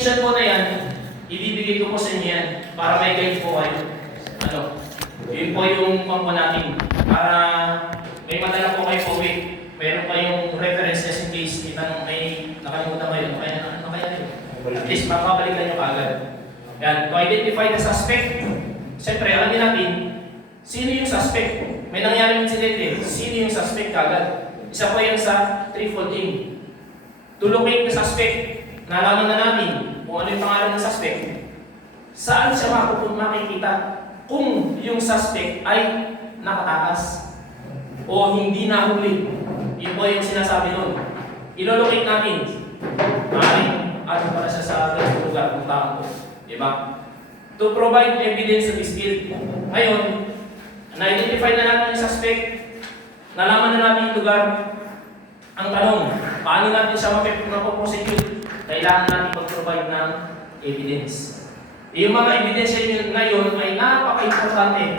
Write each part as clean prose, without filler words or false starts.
Minsan po na yan, ibibigay ko po sa inyo yan para may guide po kayo. Yun po yung pampo natin. Para may madala po kayo po, meron kayong reference just in case itanong may nakalimutan kayo. Ano kaya yun? At least makabalikan nyo kaagad. Yan. To identify the suspect. Siyempre, alam niyo natin, sino yung suspect? May nangyaring incident eh. Sino yung suspect kaagad? Isa po yan sa threefold aim. To locate the suspect. Nalaman na natin kung ano yung pangalan ng suspect. Saan siya makikita kung yung suspect ay nakatakas o hindi nahuli. Yun po yung sinasabi nun. Ilolocate natin. Maraming ano para siya sa ganitong lugar kung tama po. Diba? To provide evidence of his guilt. Ngayon, na-identify na natin yung suspect. Nalaman na natin yung lugar. Ang tanong, paano natin siya mapoprosecute? Kailangan natin mag-provide ng evidence. Yung mga evidence ngayon ay napaka-importante.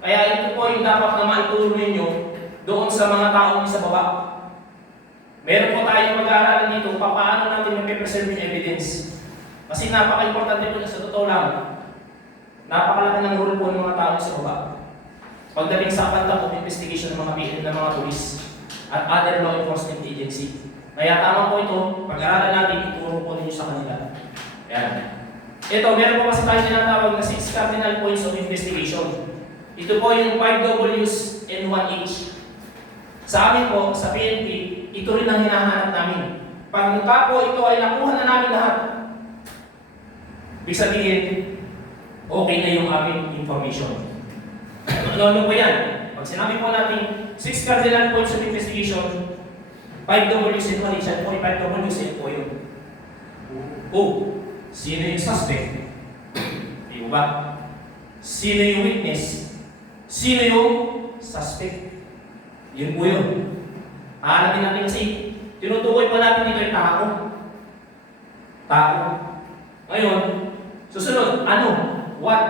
Kaya ito po yung dapat na maituro ninyo doon sa mga taong sa baba. Meron po tayong mag-aaralan dito paano natin mag-preserve yung evidence. Kasi napaka-importante po na sa totoo lang. Napakalaki ng role po ng mga tao sa baba. Pagdating sa conduct of investigation ng mga PN ng mga police at other law enforcement agency. Kaya tama po ito, pag-aralan natin, ituro po ninyo sa kanila. Ayan. Ito, meron po kasi tayo tinatawag na 6 cardinal points of investigation. Ito po yung 5 W's and 1 H. Sa amin po, sa PNP, ito rin ang hinahanap namin. Pag po ito ay nakuha na namin lahat, ibig sabihin, okay na yung aming information. Ano po yan? Pag sinabi po natin 6 cardinal points of investigation, 5 W's and 1 H, at 45 W's and po yun. Sino yung suspect? Di ba? Sino yung witness? Sino yung suspect? Yun po yun. Aalamin natin kasi, tinutukoy pa natin dito yung tao. Tao. Ngayon, susunod, ano? What?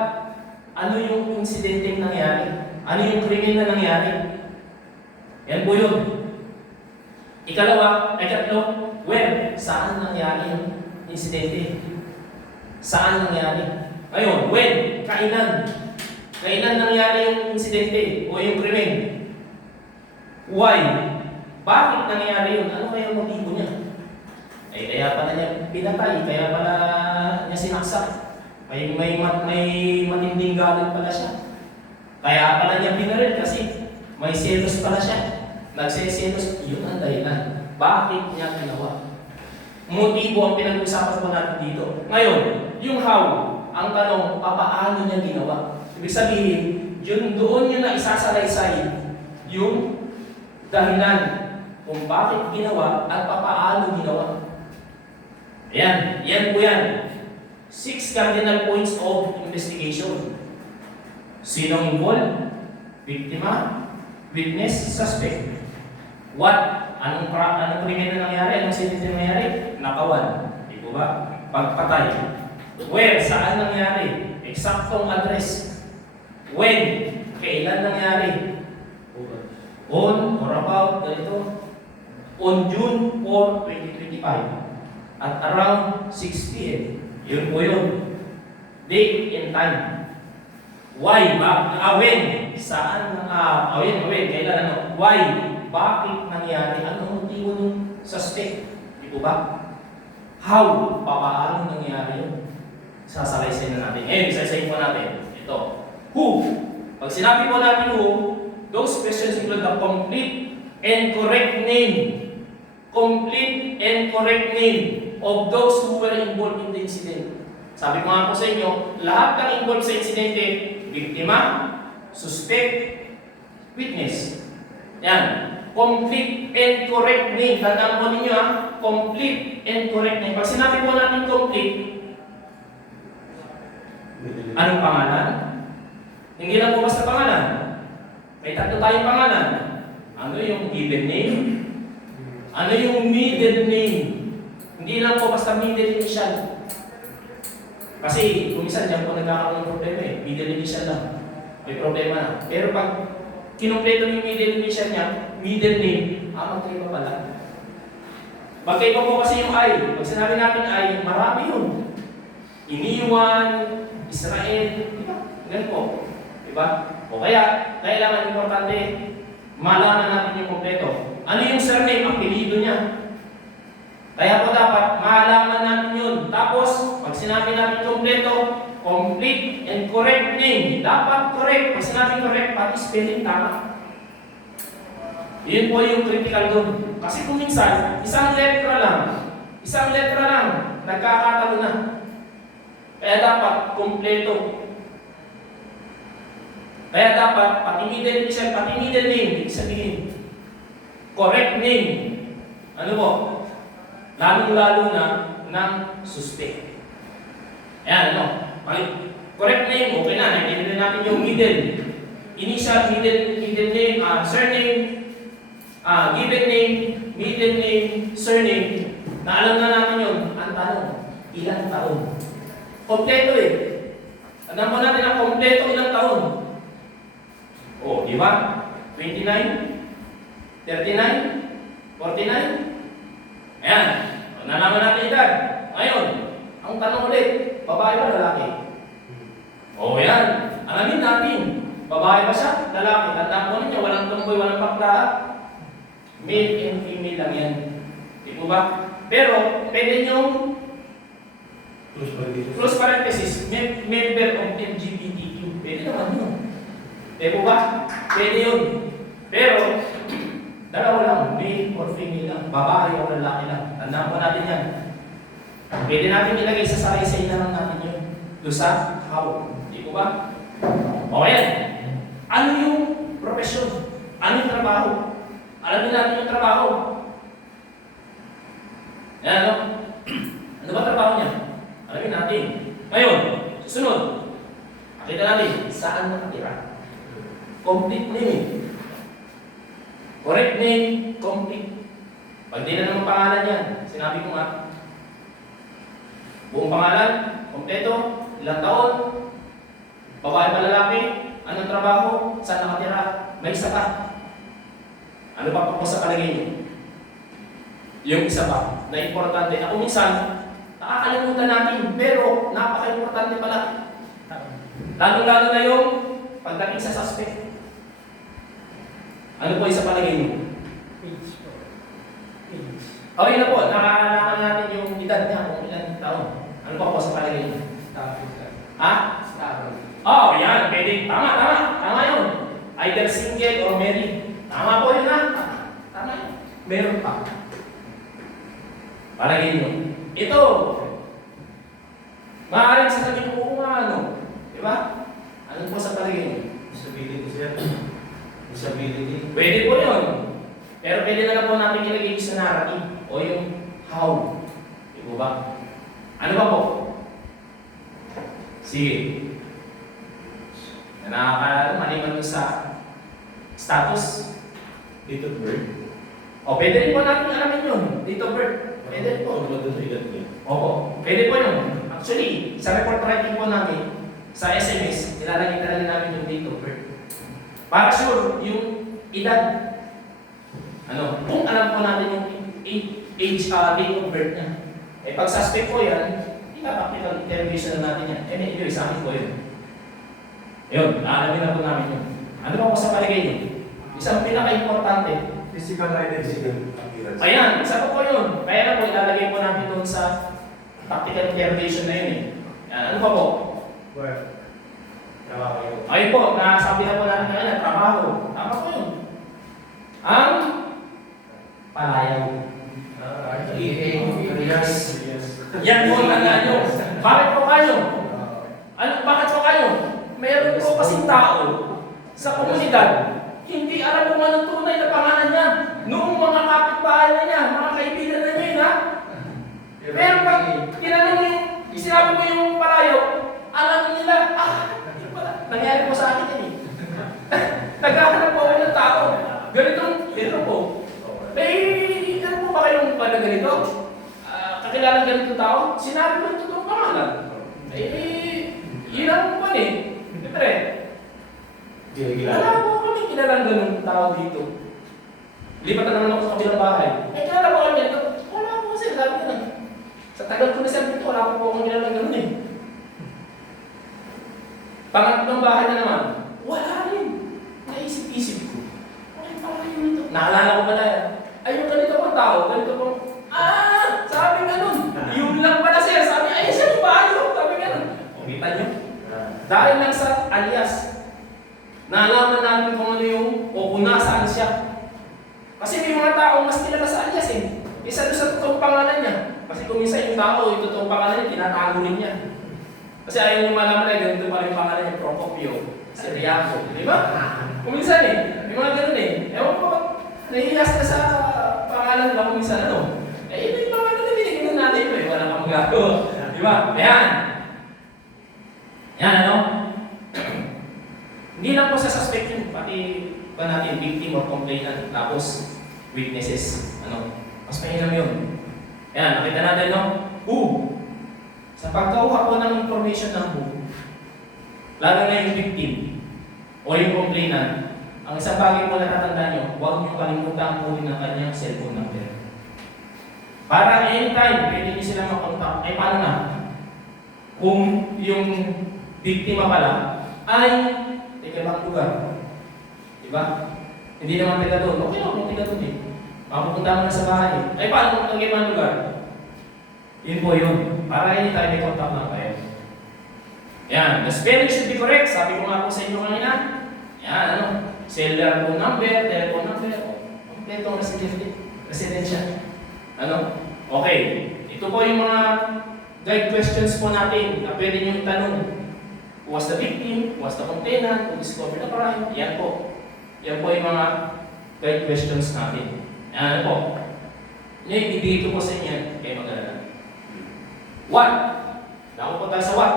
Ano yung insidente nangyari? Ano yung krimen na nangyari? Yan po yun. Ikatlo, where? Saan nangyari yung insidente? Saan nangyari? Ngayon, when? Kailan? Kailan nangyari yung insidente o yung krimen? Why? Bakit nangyari yun? Ano kaya ang motibo niya? Kaya pala niya pinatay, kaya pala niya sinaksak. May matinding galit pala siya. Kaya pala niya binaril kasi may selos pala siya. Nagseselos, yun ang dahilan. Bakit niya ginawa? Motibo ang pinag-usapan po natin dito. Ngayon, yung how, ang tanong, paano niya ginawa? Ibig sabihin, yun doon niya na isasalaysay yung dahilan kung bakit ginawa at paano ginawa. Ayan, yan po yan. 6 cardinal points of investigation. Sinong involved? Biktima, witness, suspect. What? Anong krimen na nangyari? Anong sinitong nangyari? Nakawan. Di po ba? Pagpatay. Where? Saan nangyari? Eksaktong address. When? Kailan nangyari? On or about, ganito. On June 4, 2025. At around 6 p.m. Yun po yun. Date and time. Why? When? Saan? When? Kailan ano? Why? Bakit nangyari? Anong motibo ng suspect? Di po ba? How? Paano nangyari yun? Sasalaysay na natin. Isaysay po natin. Ito. Who? Pag sinabi po natin who, those questions include the complete and correct name. Complete and correct name of those who were involved in the incident. Sabi ko nga po sa inyo, lahat ng involved sa insidente, biktima, suspect, witness. Yan. Complete and correct name. Tandaan po ninyo complete and correct name. Pag sinabi po natin complete, anong pangalan? Hindi lang po basta pangalan. May tatlo tayong pangalan. Ano yung given name? Ano yung middle name? Hindi lang po basta middle initial. Kasi kung minsan dyan po nagkakaroon ng problema middle initial lang. May problema na. Pero pag kinumpleto yung middle initial niya, middle name, magkaiba pala. Magkaiba po kasi yung I. Pag sinabi natin I, marami yun. iniwan, Israel, di ba? Ganun po. Di ba? O kaya, kailangan importante, malaman natin yung kompleto. Ano yung surname? Apelido niya. Kaya po dapat malaman natin yun. Tapos, pag sinabi natin kompleto, complete and correct name. Dapat correct. Pag sinabi correct, pati spelling tama. Yun po yung critical doon. Kasi kung minsan, isang letra lang, nagkakatalo na. Kaya dapat kompleto. Kaya dapat, pati middle name, ibig sabihin, correct name. Ano po? Lalong-lalo na ng suspect. Ayan, ano? Correct name, okay na. Naintindihan natin yung middle. Initial, middle name, surname, given name, middle name, surname. Naalam na natin yun. Ang tanong, ilang taon? Kompleto eh. Alam mo natin ang kompleto ilang taon. Oh, di ba? 29, 39, 49. Ayan. Nalaman natin edad. Ngayon, ang tanong ulit, babae ba lalaki? O yan. Alamin natin. Babae ba siya? Lalaki. Tandaan mo ninyo, walang tumboy, walang bakla. Male and female lang yan. Di po ba? Pero, pwede nyo close parenthesis, member of LGBTQ. Pwede naman yun. Di po ba? Pwede yun. Pero, dalawa lang, male or female lang, babae o lalaki lang. Tandaan po natin yan. Pwede natin ilagay sa salaysay na lang natin yun. Doon sa how. Di po ba? O yan. Ano yung profesyon? Ano yung trabaho? Alamin natin yung trabaho. Yan, ano? Ano ba trabaho niya? Alamin natin. Ngayon, susunod. Nakita natin, saan nakatira? Complete name. Correct name, complete. Pag di na naman pangalan yan, sinabi ko nga, buong pangalan, kompleto, ilang taon, babae pa lalaki, anong trabaho, saan nakatira, may isa pa. Ano pa po sa palagay niyo? Yung isa pa, na importante. Ako minsan, nakakalimutan natin, pero napaka-importante pala. Lalo-lalo na yung pagdating sa suspect. Ano po isa palagay niyo? Age po. Age. Okay na po, nakakalaman natin yung edad niya kung ilang taon. Ano po sa palagay niyo? Staffing. Ha? Staffing. Oh, yan. Pwede. Tama yun. Either single or married. Tama po yun ha. Tama yun. Meron pa. Palagay niyo. Ito. Maaaring sasabihin ko kung ano. Diba? Ano po sa palagay niyo? Disability siya. Disability. Pwede po yun. Pero pwede na lang po natin ilagay sa narrative o yung how. Di po ba? Ano ba po? Sige. Maliban mo sa status. Date of birth. O, pwede rin po natin alamin yun. Date of birth. Pwede rin po. Ano doon sa edad niya? Opo. Pwede po yun. Actually, sa report writing po namin, sa SMS, nilalagay talaga namin yung date of birth. Para sure, yung edad. Ano, kung alam po natin yung age, date of birth niya. Eh, pag suspect po yan, ipapakita interrogation na natin yan. Eh, anyway, sa amin po yun. Yun, aalamin na po namin yun. Ano ba po sa palagay niyo? Isang pinaka-importante. Physical identity. Appearance. Ayan, isa po po yun. Kaya na po, ilalagay po namin doon sa tactical interrogation na yun eh. Yan, ano pa po? Work. Trabaho yun. Ayun po, nasabi na po natin ngayon, trabaho. Tama po yun. Ang palayaw. Yan po ang nyo. Bakit po kayo? Bakit po kayo? Meron po kasing tao sa komunidad, hindi alam kung anong tunay na pangalan niya. Noong mga kapitbahay na niya, mga kaibigan na niya yun, ha? Pero pag tinanong yung, sinabi mo yung palayaw, alam nila, hindi pala. Nangyari po sa akin yan eh. Naghahanap po ako ng tao. Ganito po. Eh, ano po ba kayong pala ganito? Kakilala ganito tao? Sinabi mo yung totoong pangalan. Eh, yun ang po eh. Siyempre, wala po kami kilalang ganun tao dito. Lipat na naman ako sa kabilang bahay. Eh, kilala po kami dito. Wala po kasi, sabi ko na. Sa tagal ko na siya dito, wala po akong kilalang ganun eh. Pangatlong bahay na naman, wala rin. Naisip-isip ko. Okay, pala yun ito. Naalala ko pala yan. Ay, yung ganito pang tao, ganito pang, sabi ganun. Yun lang pala siya. Sabi, ay, siya yung bahay ko. Sabi ganun. O, kita nyo? Dahil lang sa alias, nalaman natin kung ano yung, o kung nasaan siya. Kasi may mga tao mas kilala sa alias eh. Isa doon sa totoong pangalan niya. Kasi kung minsan yung tao, yung totoong pangalan niya, tinatago rin niya. Kasi ayaw niyo malaman na ganito pa rin pangalan niya, Procopio, Seriaco, di ba? Kung minsan eh, may mga ganun eh. Ewan ko, nahihiyas ka sa pangalan lang kung minsan ano. Eh, ito yung pangalan na binigyan natin ito eh, wala kang magagawa. Di ba? Ayan. Yan ano? Hindi lang po sa suspect yun, pati pa natin victim or complainant, tapos witnesses. Ano? Mas mahirap yun. Yan, nakita natin no? Sa pagkuha po ng information ng who, lalo na yung victim o yung complainant, ang isang bagay po na tatandaan nyo, huwag nyo kalimutan kunin ng kanyang cellphone number. Para anytime, pwede nyo sila makontak. Ay, paano na? Kung yung biktima pala ay taga ibang lugar. Diba? Hindi naman taga doon. Okay lang kung taga doon eh. Mapupunta mo na sa bahay. Ay, paano kung taga ibang lugar? Yun po yun. Para anytime may contact na kayo. Yan. The spelling should be correct. Sabi ko nga po sa inyo kanina. Yan, ano? Cellular phone number, telephone number. Kompletong residensya. Ano? Okay. Ito po yung mga guide questions po natin na pwede nyo itanong. Who was the victim? Who was the complainant? Who discovered the crime? Yan po. Yan po yung mga guide questions natin. Yan, ano po? Yan, ibibigay ko po sa inyo. Kayo mag-alala. What? Dako po tayo sa what?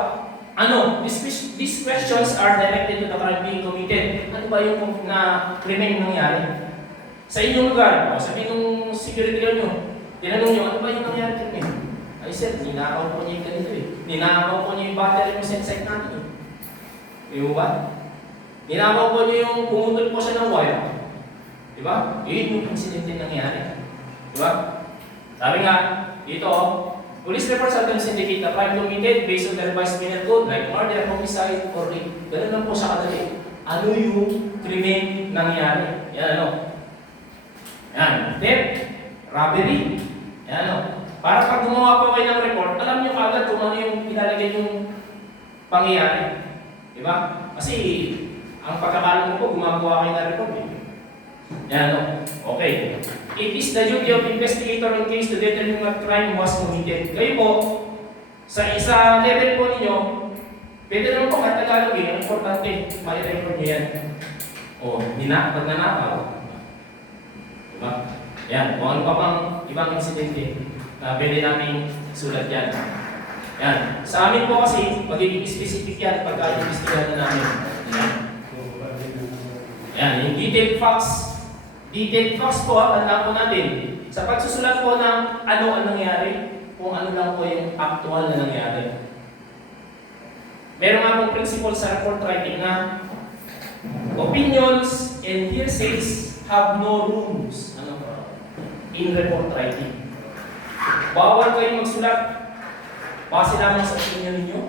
Ano? These questions are directed to the crime being committed. Ano ba yung na krimen nangyari? Sa inyong lugar, o sabihin ng security nyo, tinanong nyo, ano ba yung nangyari krimen? Ay sir, ninakaw po niya yung ganito eh. Ninakaw po niya yung battery mo sa insect natin eh. Di ba? Ninakaw po niya yung pumutol po siya ng wire. Di ba? Yun yung incident nangyari. Di ba? Sabi nga, dito, police reports have indicate the crime committed based on the revised penal code like murder, homicide, or rape. Ganun lang po siya kadali. Ano yung krimen nangyari? Yan ano? Yan. Theft, robbery. Yan ano? Para pag gumawa po kayo ng report, alam nyo kagad kung ano yung ilalagay yung pangyayari. Diba? Kasi ang pagkakalam mo po, gumagawa kayo ng report. Yan ano? Okay. It is the duty of investigator in case to determine what crime was committed. Kayo po, sa isa level po ninyo, pwede naman po kahit Tagalog eh, ang importante, may record nyo yan. O, nagnanakaw. Diba? Yan, kung ano pa pang ibang insidente na pwede natin sulat yan. Yan. Sa amin po kasi, magiging specific yan pagka investigahan na namin. Yan. Yan, yung detailed facts. Detailed facts po, tanda po natin. Sa pagsusulat po ng ano ang nangyari, kung ano lang po yung actual na nangyari. Meron nga pong principle sa report writing na opinions and hearsays have no rooms in report writing. Bawal kayong magsulat base lamang sa opinion ninyo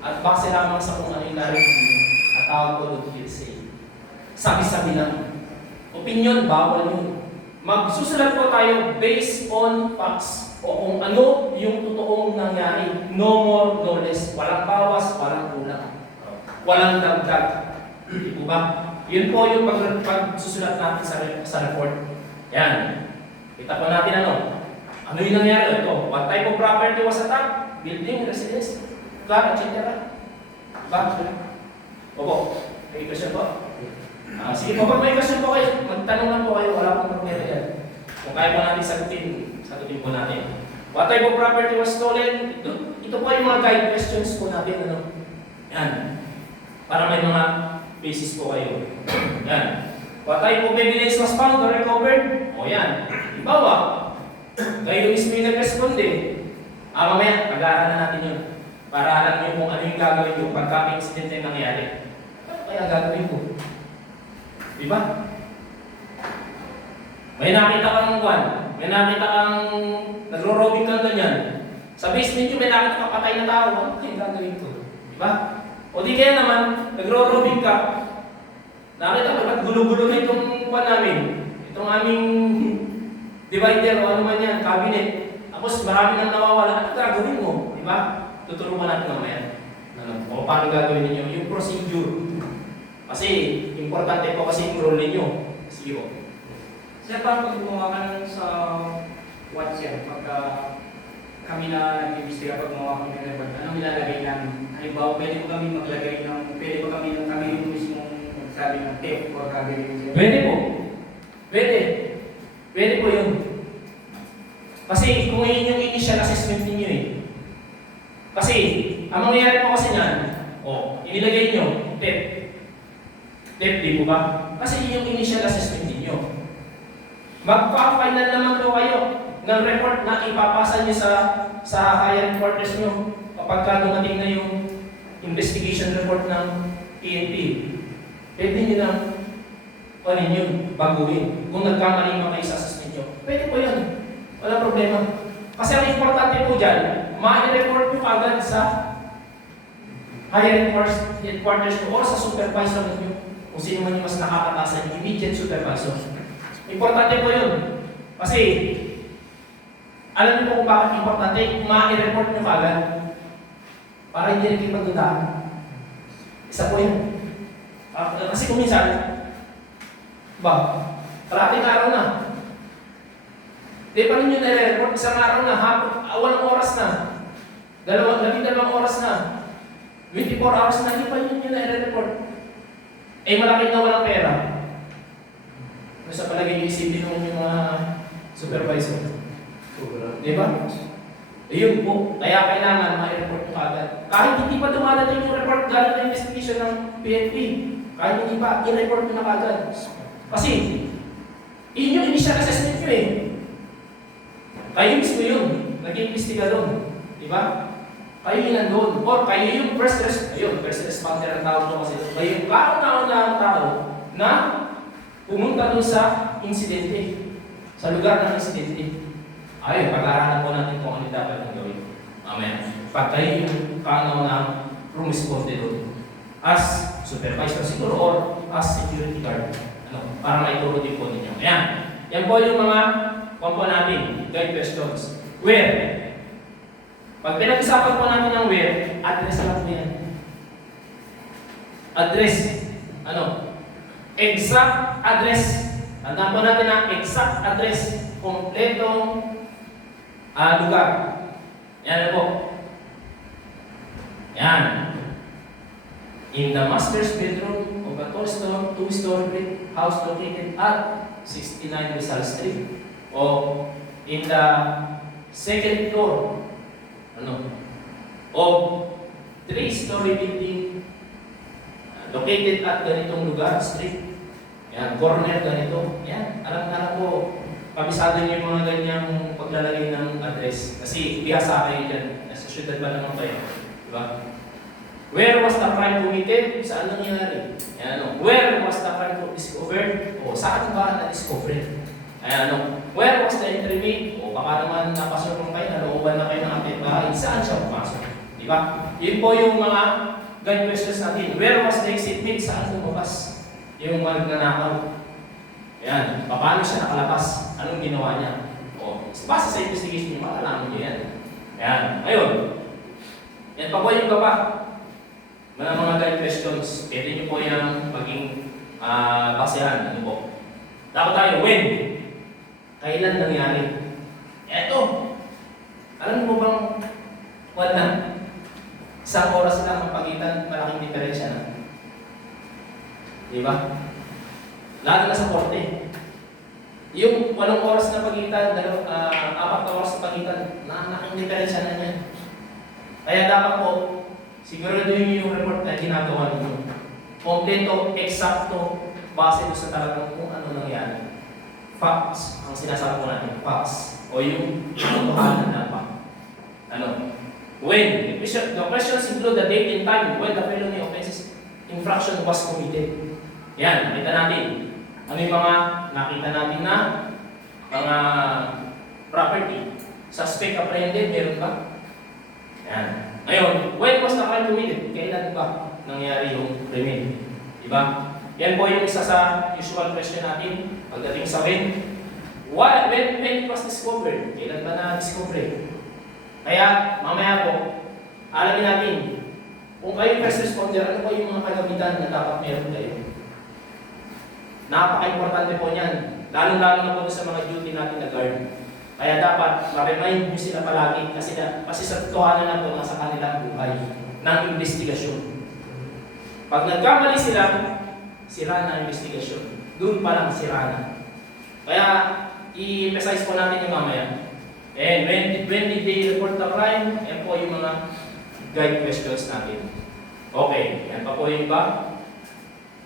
at base lamang sa kung ano yung narinig ninyo at tawag ko doon hearsay. Sabi-sabi lang. Opinion, bawal yun. Magsusulat po tayo based on facts o kung ano yung totoong nangyari. No more, no less. Walang bawas, walang kulang. Walang dagdag. Di po ba? Yun po yung pagsusulat natin sa report. Yan. Kita po natin ano. Ano yung nangyari? Ito. What type of property was attacked? Building, residence, car, etc. Diba? Opo. May question po? Sige po, pag may question po kayo, magtanong lang po kayo, wala pong problema yan. Kung kaya po natin sagutin po natin. What type of property was stolen? Ito po yung mga guide questions po natin. Ano? Yan. Para may mga basis po kayo. Yan. What type of evidence was found or recovered? O yan. Ibawa, kayo mismo yung nag-responde. Mamaya, pag-aaralan natin yun. Para alam nyo kung ano yung gagawin nyo pagka may incident na nangyari. Kaya gagawin ko. Diba? May nakita kang may nakita kang nagro-robbing kang ganyan. Sa basement nyo, may nakita kang patay na tao. Ano yung gagawin ko? Diba? O di kaya naman, nagro-robing ka, nakita ko, ba't gulo-gulo na itong kuha namin? Itong aming divider o ano man yan, cabinet. Tapos marami nang nawawala, ano gagawin mo? Di ba? Tuturuan natin mamaya. O paano gagawin ninyo? Yung procedure. Kasi, importante po kasi yung role ninyo. Sige po. Sir, paano pag gumawa ka ng sa watch yan? Pagka kami na nag-imbestiga pag gumawa kami ng report, anong nilalagay namin? Halimbawa, pwede po kami maglagay ng, pwede po kami ng kami yung mismong magsabi ng tape or gagawin. Pwede po. Pwede. Pwede po yun. Kasi kung yun yung initial assessment ninyo eh. Kasi, ang mangyayari po kasi niyan, inilagay nyo, TEP. TEP, di po ba? Kasi yun yung initial assessment ninyo. Magpa-final naman po kayo ng report na ipapasa nyo sa higher quarters nyo kapag ka dumating na yung investigation report ng PNP. Pwede nyo lang panin yun, baguhin. Kung nagkamali man kayo sa assessment nyo, pwede po yun. Wala problema. Kasi ang importante po dyan, ma-report nyo agad sa higher headquarters nyo or sa supervisor nyo. Kung sino man yung mas nakakatasan, immediate supervisor. Importante po yun. Kasi, alam niyo po kung bakit importante, ma-report nyo agad. Para hindi rin kayo magdudahan. Isa po yun. Kasi kung minsan, kalating araw na. Di pa rin nyo nare-report, isang araw na, walang oras na. 12 oras na. 24 hours na, hindi pa yun nyo nare-report. Malaki na walang pera. Ano sa palagay yung isipin naman yung mga supervisor? Di ba? Ayun po, kaya kailangan ma-report nyo agad. Kahit hindi pa dumadating yung report galing na investigation ng PNP, kahit hindi pa, i-report nyo na agad. Kasi, yun yung initial assessment nyo eh. Kayo mismo yun, nag-iimbestiga doon. Di ba? Kayo yun nandun. Or kayo yung first responder ang tawag nyo kasi doon. Kayo yung kauna-una tao na pumunta doon sa insidente. Sa lugar ng insidente. Ayun, pag-aaralan po natin kung ano dapat nang gawin. Amen. Pag kayo yung kauna-una rumisponde doon. As supervisor siguro or as security guard. Para maituro din po ninyo. Ayan. Yan po yung mga kompo natin. Guide questions. Where? Pag pinag-usapan po natin ng where, address lang po yan. Address. Exact address. Tandaan po natin ang exact address. Kompletong lugar. Yan po. Yan. In the master's bedroom of a two-story brick house located at 69 Rizal Street. O in the second floor of 3-story building located at ganitong lugar, street. Yan, corner ganito. Yan, alam po, kabisado niyo yung mga ganyang paglalagay ng address. Kasi bihasa kayo dyan. Nasa syudad ba naman kayo? Diba? Where was the crime committed? Saan nangyari? Ayan, where was the crime discovered? O saan ba na-discovered? Ayan, where was the entry made? O baka naman napasok mo kayo, nalooban na kayo ng ating bahay. Saan siya pumasok? Diba? Yun po yung mga guide questions natin. Where was the exit made? Saan lumabas? Yung magnanakaw. Ayan, paano siya nakalabas? Anong ginawa niya? O, base sa investigation niyo, makalaman niyo yan. Ayan, ayun. Yan pa po yung gaba. Mga guide questions, pwede nyo po yung maging basehan. Ano po? Dapat tayo, when? Kailan nangyari? Eto! Alam mo bang wala? Isang oras lang ang pagitan, malaking diferensya na. Di ba? Lalo na sa korte. Yung 8 oras na pagitan, 4 na oras na pagitan, malaking diferensya na yan. Kaya dapat po, siguraduhin niyo yung report na ginagawa ninyo. Kompleto, eksakto, base doon sa talagang kung ano nangyari. Facts, ang sinasabi ko natin, facts. O yung katotohanan na pa. When? The questions include the date and time when the felony offenses infraction was committed. Yan, nakita natin. Ano yung mga nakita natin na mga property. Suspect apprehended, meron ba? Yan. Ngayon, when was the crime committed? Kailan ba nangyari yung krimen. Diba? Yan po yung isa sa usual question natin pagdating sa when. When it was discovered? Kailan ba na-discover? Kaya, mamaya po, alamin natin, kung kayo first responder, ano po yung mga kagamitan na dapat meron kayo? Napaka-importante po niyan. Lalo-lalo na po sa mga duty natin na guard. Kaya dapat ma-remind nyo sila palagi kasi sa totohanan na po nasa kanilang buhay ng investigasyon. Pag nagkamali sila, sira na ang investigasyon. Doon pa lang sira na. Kaya, i-emphasize po natin yung mamaya. And when did they report the crime? Yan po yung mga guide questions natin. Okay, yan pa po yung iba.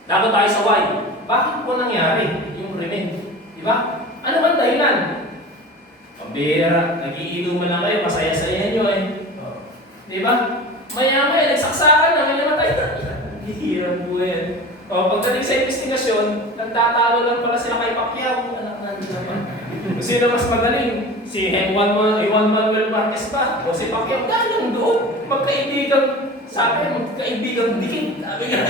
Dapat tayo sa why. Bakit po nangyari yung krimen? Di ba? Ano bang dahilan? Pambira, nagiinuman lang kayo, masaya-saya nyo eh. Di ba? Maya-maya, nagsaksakan na, may namatay na. Hirap po yan. O, pagdating sa investigasyon, nagtatalo lang pala sila kay Pacquiao. Anak na naman. Sino mas magaling? Si Juan Manuel Marquez ba? O si Pacquiao? Dalong doon. Magkaibigang, sabi, magkaibigang dikit. Sabi nga,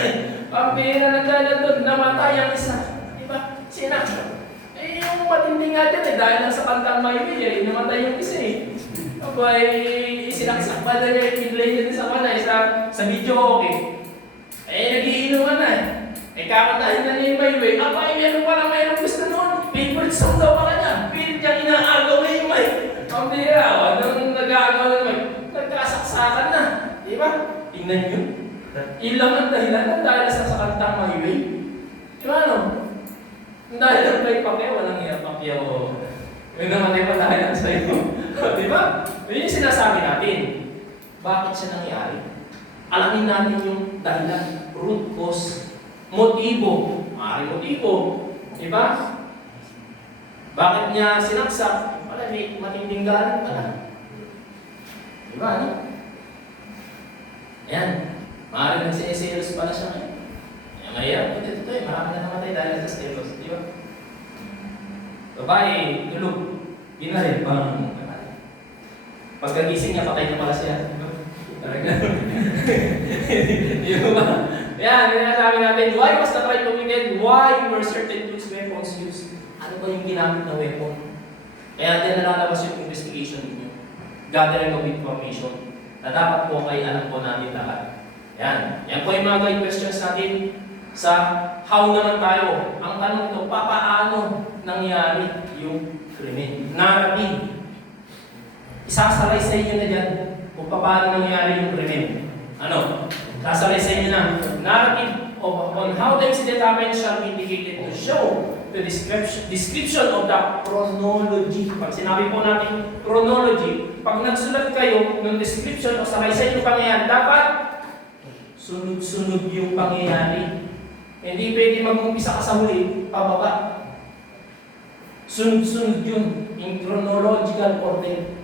pambira na dahil doon, namatay ang isa. Di ba? Sina? Eh, yung matindi nga dyan eh, dahil lang sa kantang Mayumi, eh, namatay yung isa eh. Abay, isinaksak pa na niya yung bigla niya sa kanay sa video okay. Eh, nagiinuman na eh. Eh, kakantahin na niya yung Mayumi. Abay, mayroong gusto noon. Favorite song daw pa kanya. Pilit niyang inaagaw na yung May. Pambira, anong nag-aagaw na May? Nagkasaksakan na. Di ba? Tingnan niyo. Ilang ang dahilan dahil sa kantang Mayumi. Di ba ano? Dahil lang kay Pacquiao, walang iya Pacquiao. May namatay pa dahil lang sa'yo. Di ba? Yun yung sinasabi natin. Bakit siya nangyari? Alamin natin yung dahilan, root cause, motibo. Motibo. Di ba? Bakit niya sinaksak? Wala, may matinding galit pala. Di ba? Ano? Ayan. Maaaring nagsi-selos pala siya ngayon. Mahirap po dito eh. Marami na namatay dahil sa selos. Di ba? Babae, tulog. Ginarin, parang pagkagising niya, patay na pala siya. Talaga. Di ba? Yan, sabi natin, why was the crime committed? Why were certain tools, weapons used? Ano ba yung ginamit na weapon? Kaya din nalalabas yung investigation ninyo. Gathering of information. Na dapat po kayo alam po natin lahat. Yan. Yan po yung mga guide questions natin sa how naman tayo. Ang tanong ito, papaano nangyari yung krimen? Narrative. Isasalay sa inyo na dyan kung paano nangyari yung krimen. Ano? Sasalay sa inyo na narrative on how the incident happened shall be indicated to show the description of the chronology. Pag sinabi po natin chronology, pag nagsulat kayo ng description o salaysay yung pangyayari, dapat sunod-sunod yung pangyayari. Hindi pwede mag-umpisa ka sa huli, pababa. Sunod-sunod yun, in chronological order.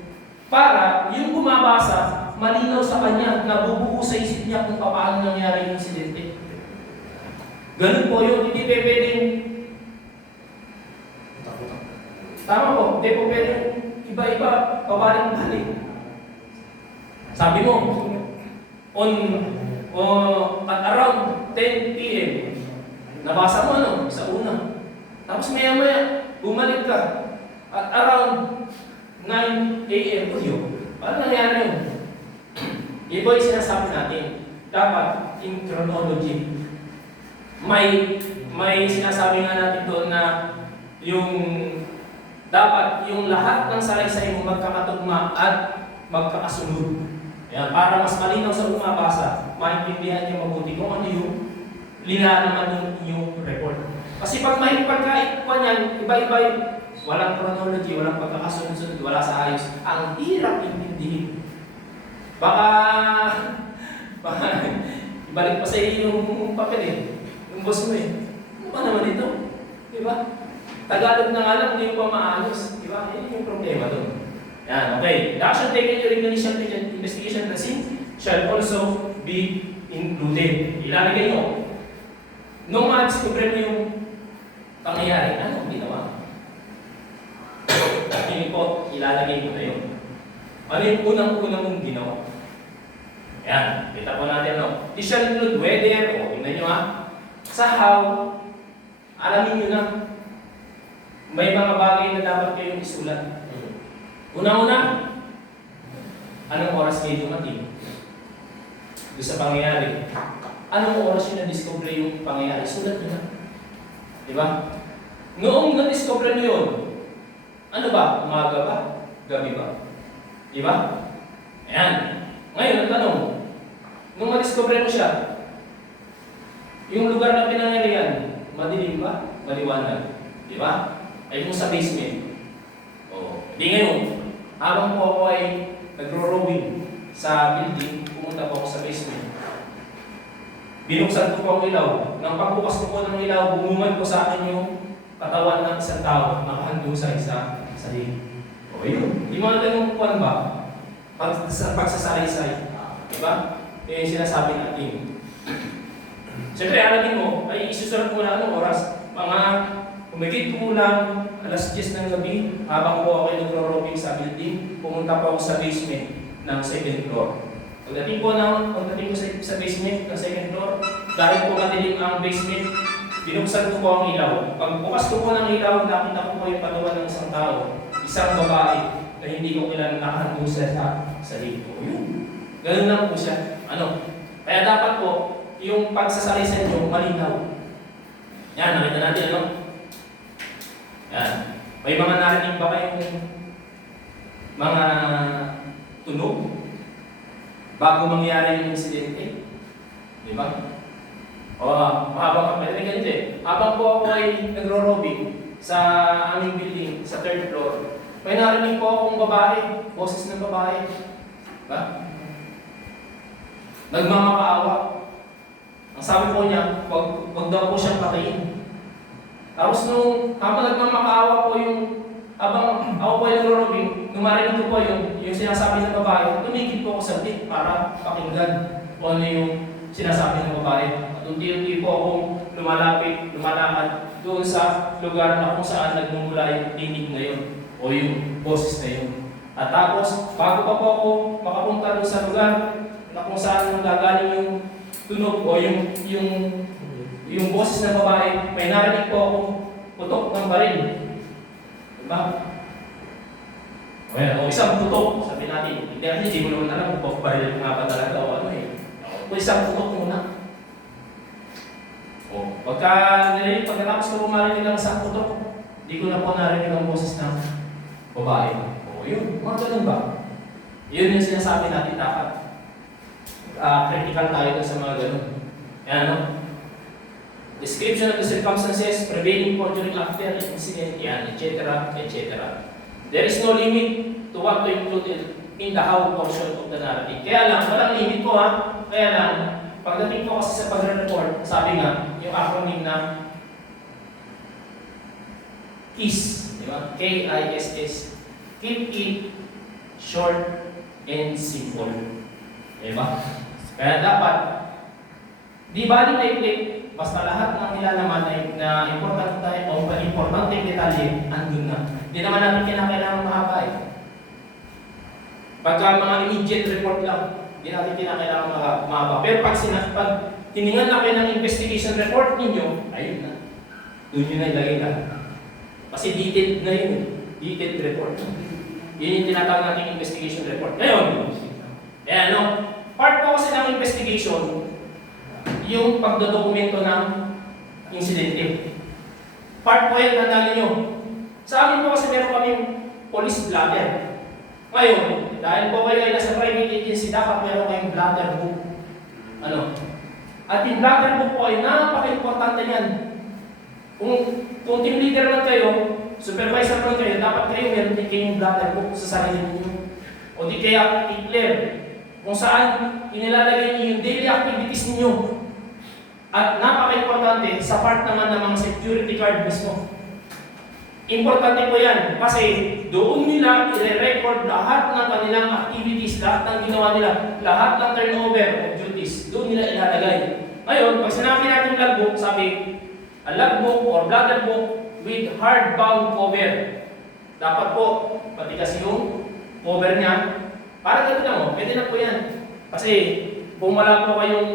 Para yung bumabasa, malinaw sa kanya, nabubuo sa isip niya kung paano nangyari yung insidente. Ganun po yun, hindi pwedeng tama po, hindi po pwedeng iba-iba, pabalik-balik. Sabi mo, at around 10 p.m., nabasa mo ano, sa una. Tapos maya-maya, bumalik ka. At around 9 a.m. po yun. Paano nangyari yun? Iba yung sinasabi natin. Dapat, in chronology. May sinasabi nga natin doon na yung dapat yung lahat ng salaysay mo magkakatugma at magkakasunod. Yan, para mas malinaw sa bumabasa, maintindihan niyo mabuti kung ano yung linalaman ng inyong report. Kasi pag may pagkaikuan yan, iba-iba yung walang chronology, walang pagkakasunod-sunod, wala sa ayos, ang hirap intindihin. Baka ibalik pa sa iyo yung papel eh, yung boss mo eh. Ano ba naman ito? Diba? Tagalog na nga lang, hindi mo pa maayos. Diba? Yan yung problema doon. Yan, okay. The action taken during the initial investigation of the scene shall also be included. Ilalagay nyo. Nung ma-discover mo yung pangyayari, ano ang ginawa? Yung po, ilalagay mo na yun. Ano yung unang-unang mong ginawa? Ayan, kita po natin, no? This shall include weather, o, tingnan nyo ha. Sa how, alamin nyo na. May mga bagay na dapat kayong isulat. Una-una, anong oras kayo dumating? Doon sa pangyayari. Anong oras yun na-discover yung pangyayari? Sulat nyo na. Diba? Noong na-discover nyo yun, ano ba? Umaga ba? Gabi ba? Diba? Ayan. Ngayon, ang tanong, nung na-discover mo siya, yung lugar na pinangyarihan, madilim ba? Maliwanag. Diba? Ay kung sa basement. O, di ngayon, habang po ako ay nagro-rowing sa building, pumunta po ako sa basement. Binuksan ko po ang ilaw. Nang pagbukas ko po ng ilaw, bumuman po sa akin yung katawan ng isang tao nakahandong sa sa lig. O yun. Di mo natin yung kuwan ba? Pagsasalaysay. Diba? Yun yung sinasabi natin. Siyempre, alamin mo, ay isusulat mo na anong oras. Mga humigit kulang, alas 10 ng gabi, habang po ako ay nagro-rowing sa building, pumunta po ako sa basement ng 2nd floor. Pagdating ko sa basement ng 2nd floor, dahil po matilim ang basement, binuksan ko po ang ilaw. Pagbukas ko po ng ilaw, nakita ko po yung katawan ng isang tao, isang babae, na hindi ko kilala nakahandong sa dito. Yun. Ganun lang po siya. Ano? Kaya dapat po, yung pagsasalaysay nyo, malinaw. Yan, nakita natin, ano? Yan. May mga narinig ba kayong mga tunog bago mangyari yung insidente? Di ba? O, habang ganito eh. Habang po ako ay nagro-rowing sa aming building, sa 3rd floor, may narinig po akong babae, boses ng babae. Diba? Nagmamakaawa. Ang sabi po niya, wag daw po siyang patayin. Tapos nung habang nagmamakaawa po habang ako po ay nagro-rowing, numarinig ko po yung sinasabi ng babae, tumigil po ako sa bit para pakinggan kung ano yung sinasabi ng babae. At unti-unti po akong lumalakad doon sa lugar na kung saan nagmumula yung tinig na yun o yung boses na yun. At tapos, bago pa po ako makapunta doon sa lugar na kung saan nagagaling yung tunog o yung boses ng babae, may narinig po akong putok ng baril. Diba? O isang putok, sabi natin, hindi mo naman alam kung baril nga ba talaga o ano eh. O isang putok muna. O, pagkatapos ko marinig ng isang putok, hindi ko na po narinig ang boses ng babae. O yun, mga ganun ba? Yun yung sinasabi natin dapat. Critical tayo sa mga ganun. Yan, no? Description of the circumstances prevailing for during after incident, yan, etc., etc. There is no limit to what to include in the how portion of the narrative. Kaya lang, walang limit po ha. Kaya lang, pagdating po kasi sa pag-report, sabi nga, yung acronym na KISS, di ba? K-I-S-S. Keep it short and simple. Di ba? Kaya dapat, di ba i-click, basta lahat ng nilalaman na importante o importante detalye, andun na. Hindi naman natin kinakailangan mahaba eh. Pagka mga immediate report lang, hindi natin kinakailangan mahaba. Pero pag tiningan na kayo ng investigation report ninyo, ayun na. Doon nyo na ilagay na. Kasi detailed na yun. Detailed report. Yun yung tinatawag natin investigation report. Ngayon, kaya ano, part po kasi ng investigation, yung pagdodokumento ng insidente. Part po yan, tandaan nyo. Sa amin po kasi meron kaming police blotter. Ngayon, dahil po kayo ay nasa private agency, dapat meron kayong blotter book. Ano? At yung blotter book po ay napaka-importante yan. Kung team leader man kayo, supervisor man kayo, dapat kayo meron din kayong blotter book sa sarili ninyo. O di kaya i-clear kung saan inilalagay niyo yung daily activities ninyo. At napaka-importante sa part naman ng mga security card mismo. Importante po yan kasi doon nila i-record lahat ng kanilang activities, lahat ng ginawa nila, lahat ng turnover of duties, doon nila ilalagay. Ngayon, pag sinabi natin logbook, sabi, a logbook or blotter book with hardbound cover. Dapat po, pati kasi yung cover niya, para ganito lang, pwede na po yan. Kasi kung wala po kayong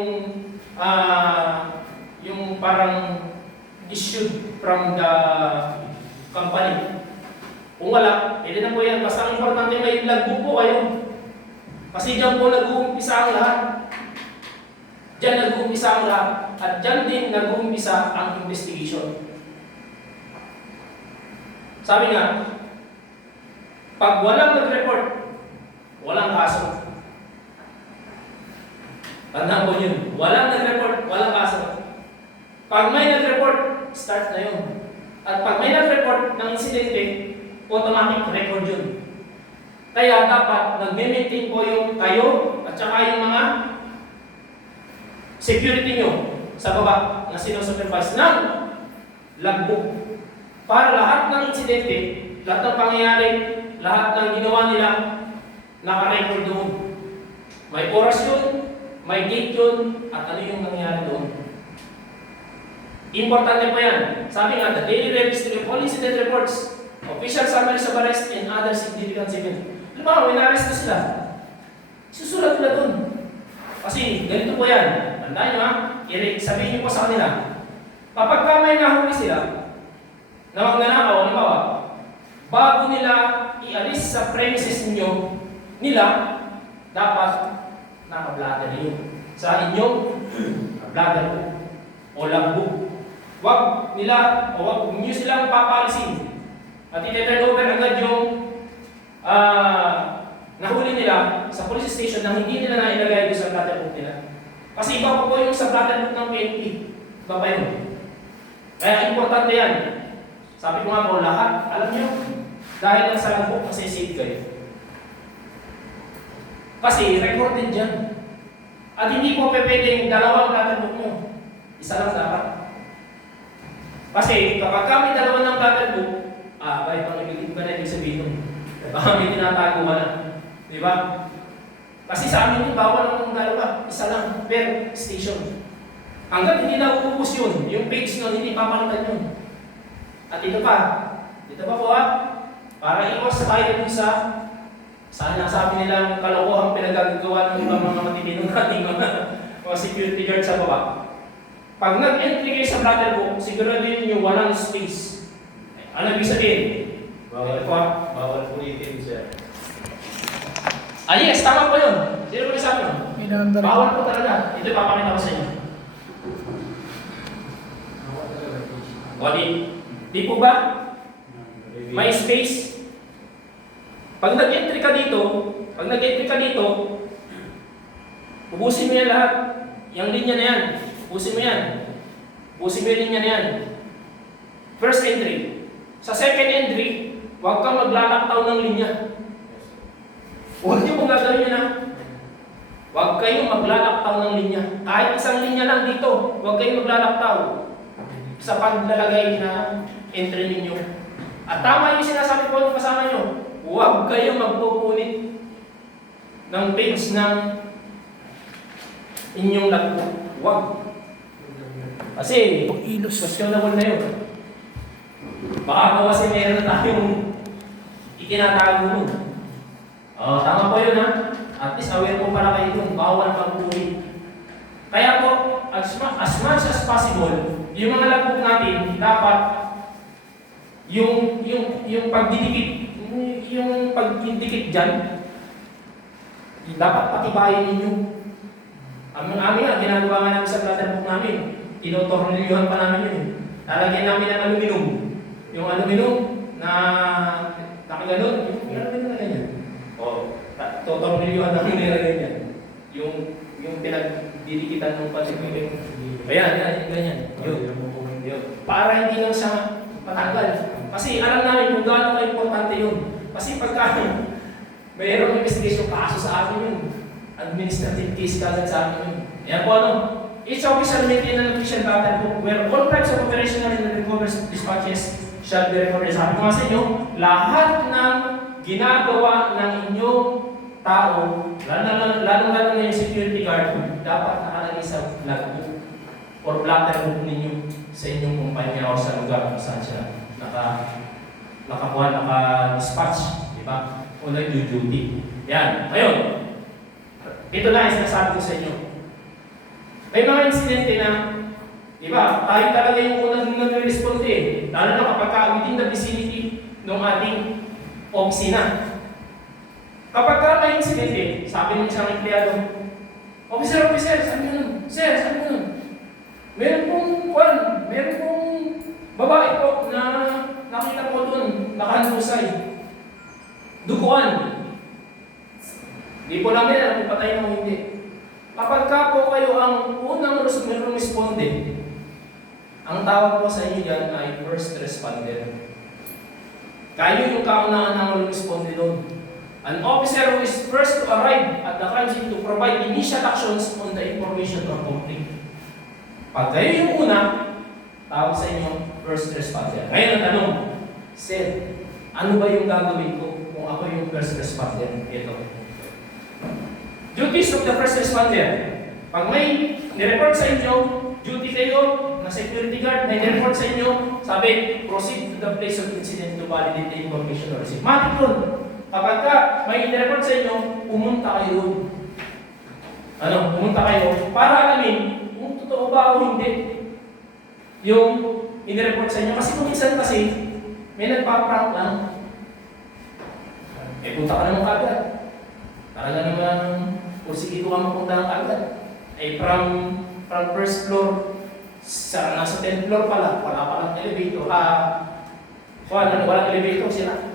yung parang issued from the company. Kung wala, edi na po yan. Basta ang importante may logbook po kayo. Kasi dyan po nag-uumpisa ang lahat. Dyan nag-uumpisa ang lahat. At dyan din nag-uumpisa ang investigation. Sabi nga, pag walang nag-report, walang kaso. Tandaan po yun. Walang nag-report, walang kaso. Pag may nag-report, start na yun. At pag may nag-report ng insidente, automatic record yun. Kaya dapat nag-maintain po yung kayo at saka yung mga security nyo sa baba na sinusupervise ng logbook. Para lahat ng insidente, lahat ng pangyayari, lahat ng ginawa nila, naka-record doon. May oras yun, may date yun, at ano yung nangyari doon. Importante po yan. Sabi nga, the daily registry of all incident reports, official summaries of arrest, and other significant events. Alam mo, in-arrest na sila. Susulat na doon. Kasi ganito po yan. Tandaan nyo ha, sabihin nyo po sa kanila, kapag ka may nahuli sila, na magnanakaw, halimbawa, bago nila ialis sa premises ninyo, nila, dapat naka-blatter ninyo. Sa inyong blatter po o logbook. Huwag nila, o huwag nyo silang papalisin. At i-turn over agad yung nahuli nila sa police station na hindi nila nailagay doon sa blatter book nila. Kasi iba pa po yung sa blatter book ng PNP. Iba pa yun. Kaya importante yan. Sabi ko nga po, lahat, alam nyo, dahil lang sa logbook, kasi safe kayo. Kasi recorded dyan. At hindi po pwedeng dalawang blatter book nyo. Isa lang dapat. Kasi kapag kami dalawa ng blatter book, kahit pang ibig ba na ibig sabihin nun? Baka may tinatago ka na. Di ba? Kasi sa amin yung bawal ng dalawa. Isa lang per station. Hanggang hindi na uubos yun. Yung page nun, hindi papalitan yun. At ito pa po para iwas sa tayo dun sa saan nasabi nilang kalokohang pinagagawa ng mga matitinong nating mga security guard sa baba. Pag nag-entry kayo sa blatter book, siguraduhin nyo walang space. Ano ibig sabihin? Bawal punitin siya. Yes, tama po yun. Sino po sabi mo? Bawal po talaga. Ito papakita ko sa inyo. O di po ba? May space. Pag nag-entry ka dito, ubusin mo yan lahat. Yung linya na yan. Ubusin mo yan. Ubusin mo yung linya na yan. First entry. Sa second entry, huwag kang maglalaktaw ng linya. Huwag niyo kung gagawin nyo na. Huwag kayong maglalaktaw ng linya. Kahit isang linya lang dito, huwag kayong maglalaktaw sa paglalagay na entry ninyo. At tama yung sinasabi ko ng kasama nyo, huwag kayong magpupunit ng page ng inyong logbook. Huwag. Kasi, questionable na yun. Baka kasi meron na tayong itinatago nun. Tama po yun ha. At least aware po pala kayo dun. Bawal magpupunit. Kaya po, as much as possible, yung mga logbook natin, dapat yung pagdidikit, yung pagdidikit dyan, dapat patibayin ninyo. Ang amin nga, ginagawa nga namin sa blatter book namin, tinotornilyohan pa namin yun. Lalagyan namin ng aluminum. Yung aluminum na nakaganon, yung aluminum na ganyan. Totornilyohan namin nilagay yan. Yung pinagdidikitan ng pasigilin. Ayan, ganyan. Yun. Para hindi lang siya matanggal. Kasi alam namin kung gaano ka-importante yun. Kasi pagka mayroong investigation kaso sa akin yun, administrative case kagad sa akin yun. Ayan po each officer maintain an official blatter book where all types of operational and recovery dispatches shall be recorded. Sabi ko nga sa inyo, lahat ng ginagawa ng inyong tao, lalo na yung security guard, dapat nakalagay sa logbook or blatter book ninyo sa inyong kumpanya o sa lugar kung saan siya naka-dispatch, di ba? O nag-duty. Yan. Ngayon, ito na yung sinasabi ko sa inyo. May mga insidente na, di ba, tayo talaga yung unang nag-responde eh. Lalo na kapag within the vicinity ng ating opisina. Kapag may insidente, sabi ng isang empleyado, Officer, sabi nyo nun. Sir, sabi nyo nun. Meron pong babae po na nakita ko doon, nakahandusay. Duguan. Di po namin alam kung patay na o hindi. Kapag ka po kayo ang unang responde, ang tawag po sa inyo yan ay first responder. Kayo yung kaunaan ng responde doon. An officer who is first to arrive at the crime scene to provide initial actions on the information or complaint. Pag kayo yung una, tawag sa inyo first responder. Ngayon ang tanong, Sir, ano ba yung gagawin ko kung ako yung first responder? Ito. Duties of the first responder. Pag may nireport sa inyo, duty kayo na security guard, may nireport sa inyo, sabi, proceed to the place of incident to validate the information or receive. Matik yun. Kapag ka may nireport sa inyo, pumunta kayo. Pumunta kayo para alamin kung totoo ba o hindi yung inireport sa inyo. Kasi kung minsan kasi, may nagpa-prank lang. Punta ka naman kagad. Talaga naman, sige ko ka mapunta ng kagad. From first floor, nasa 10th floor pala, wala palang elevator. Walang elevator sila.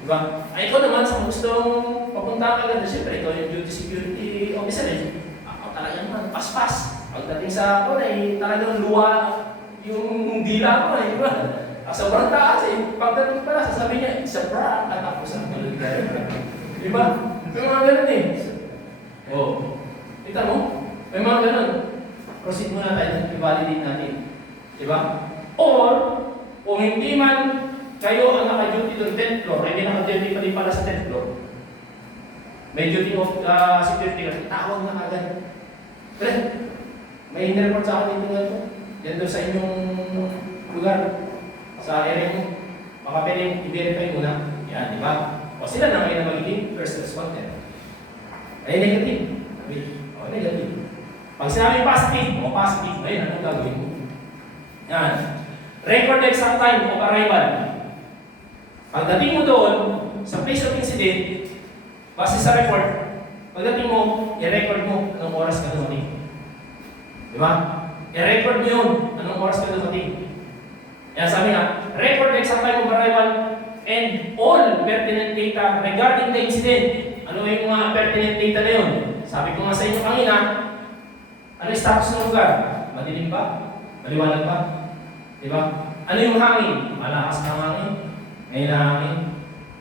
Diba? Ikaw naman sa gustong papunta ka agad, siyempre ikaw yung duty security officer eh. Ako talaga naman, paspas. Pagdating sa ako ay talagang luwa yung dila ko eh, diba? Sobrang taas eh. Pagdating pala, sasabihin niya, it's a prank at ako sa military. Diba? May mga ganun eh. Kita mo? May mga ganun. Proceed muna tayo, i-validate natin. Diba? Or, kung hindi man kayo ang naka-duty doon 10th floor, ay may naka-duty pa din pala sa 10th floor. May duty of security guard, tawag na agad. Pero, may in-report sa akin dito nga ito. Yan doon sa inyong lugar, sa area mo. Baka pwedeng i-verify muna. Yan, di ba? O sila na ngayon na magiging first responder. Ay, negative. Negative. Pag sinabi positive, positive, ngayon, anong gagawin mo? Yan. Record the exact time of arrival. Pagdating mo doon, sa place of incident, base sa record, pagdating mo, i-record mo anong oras ka dumating. Di ba? I-record mo yun anong oras ka dumating. Kaya sabi nga, record the exact time of arrival and all pertinent data regarding the incident. Ano yung mga pertinent data na yun? Sabi ko nga sa inyo kanina, ano yung status ng lugar? Madilim ba? Maliwanag ba? Di ba? Ano yung hangin? Malakas na hangin? Ngayon na hangin?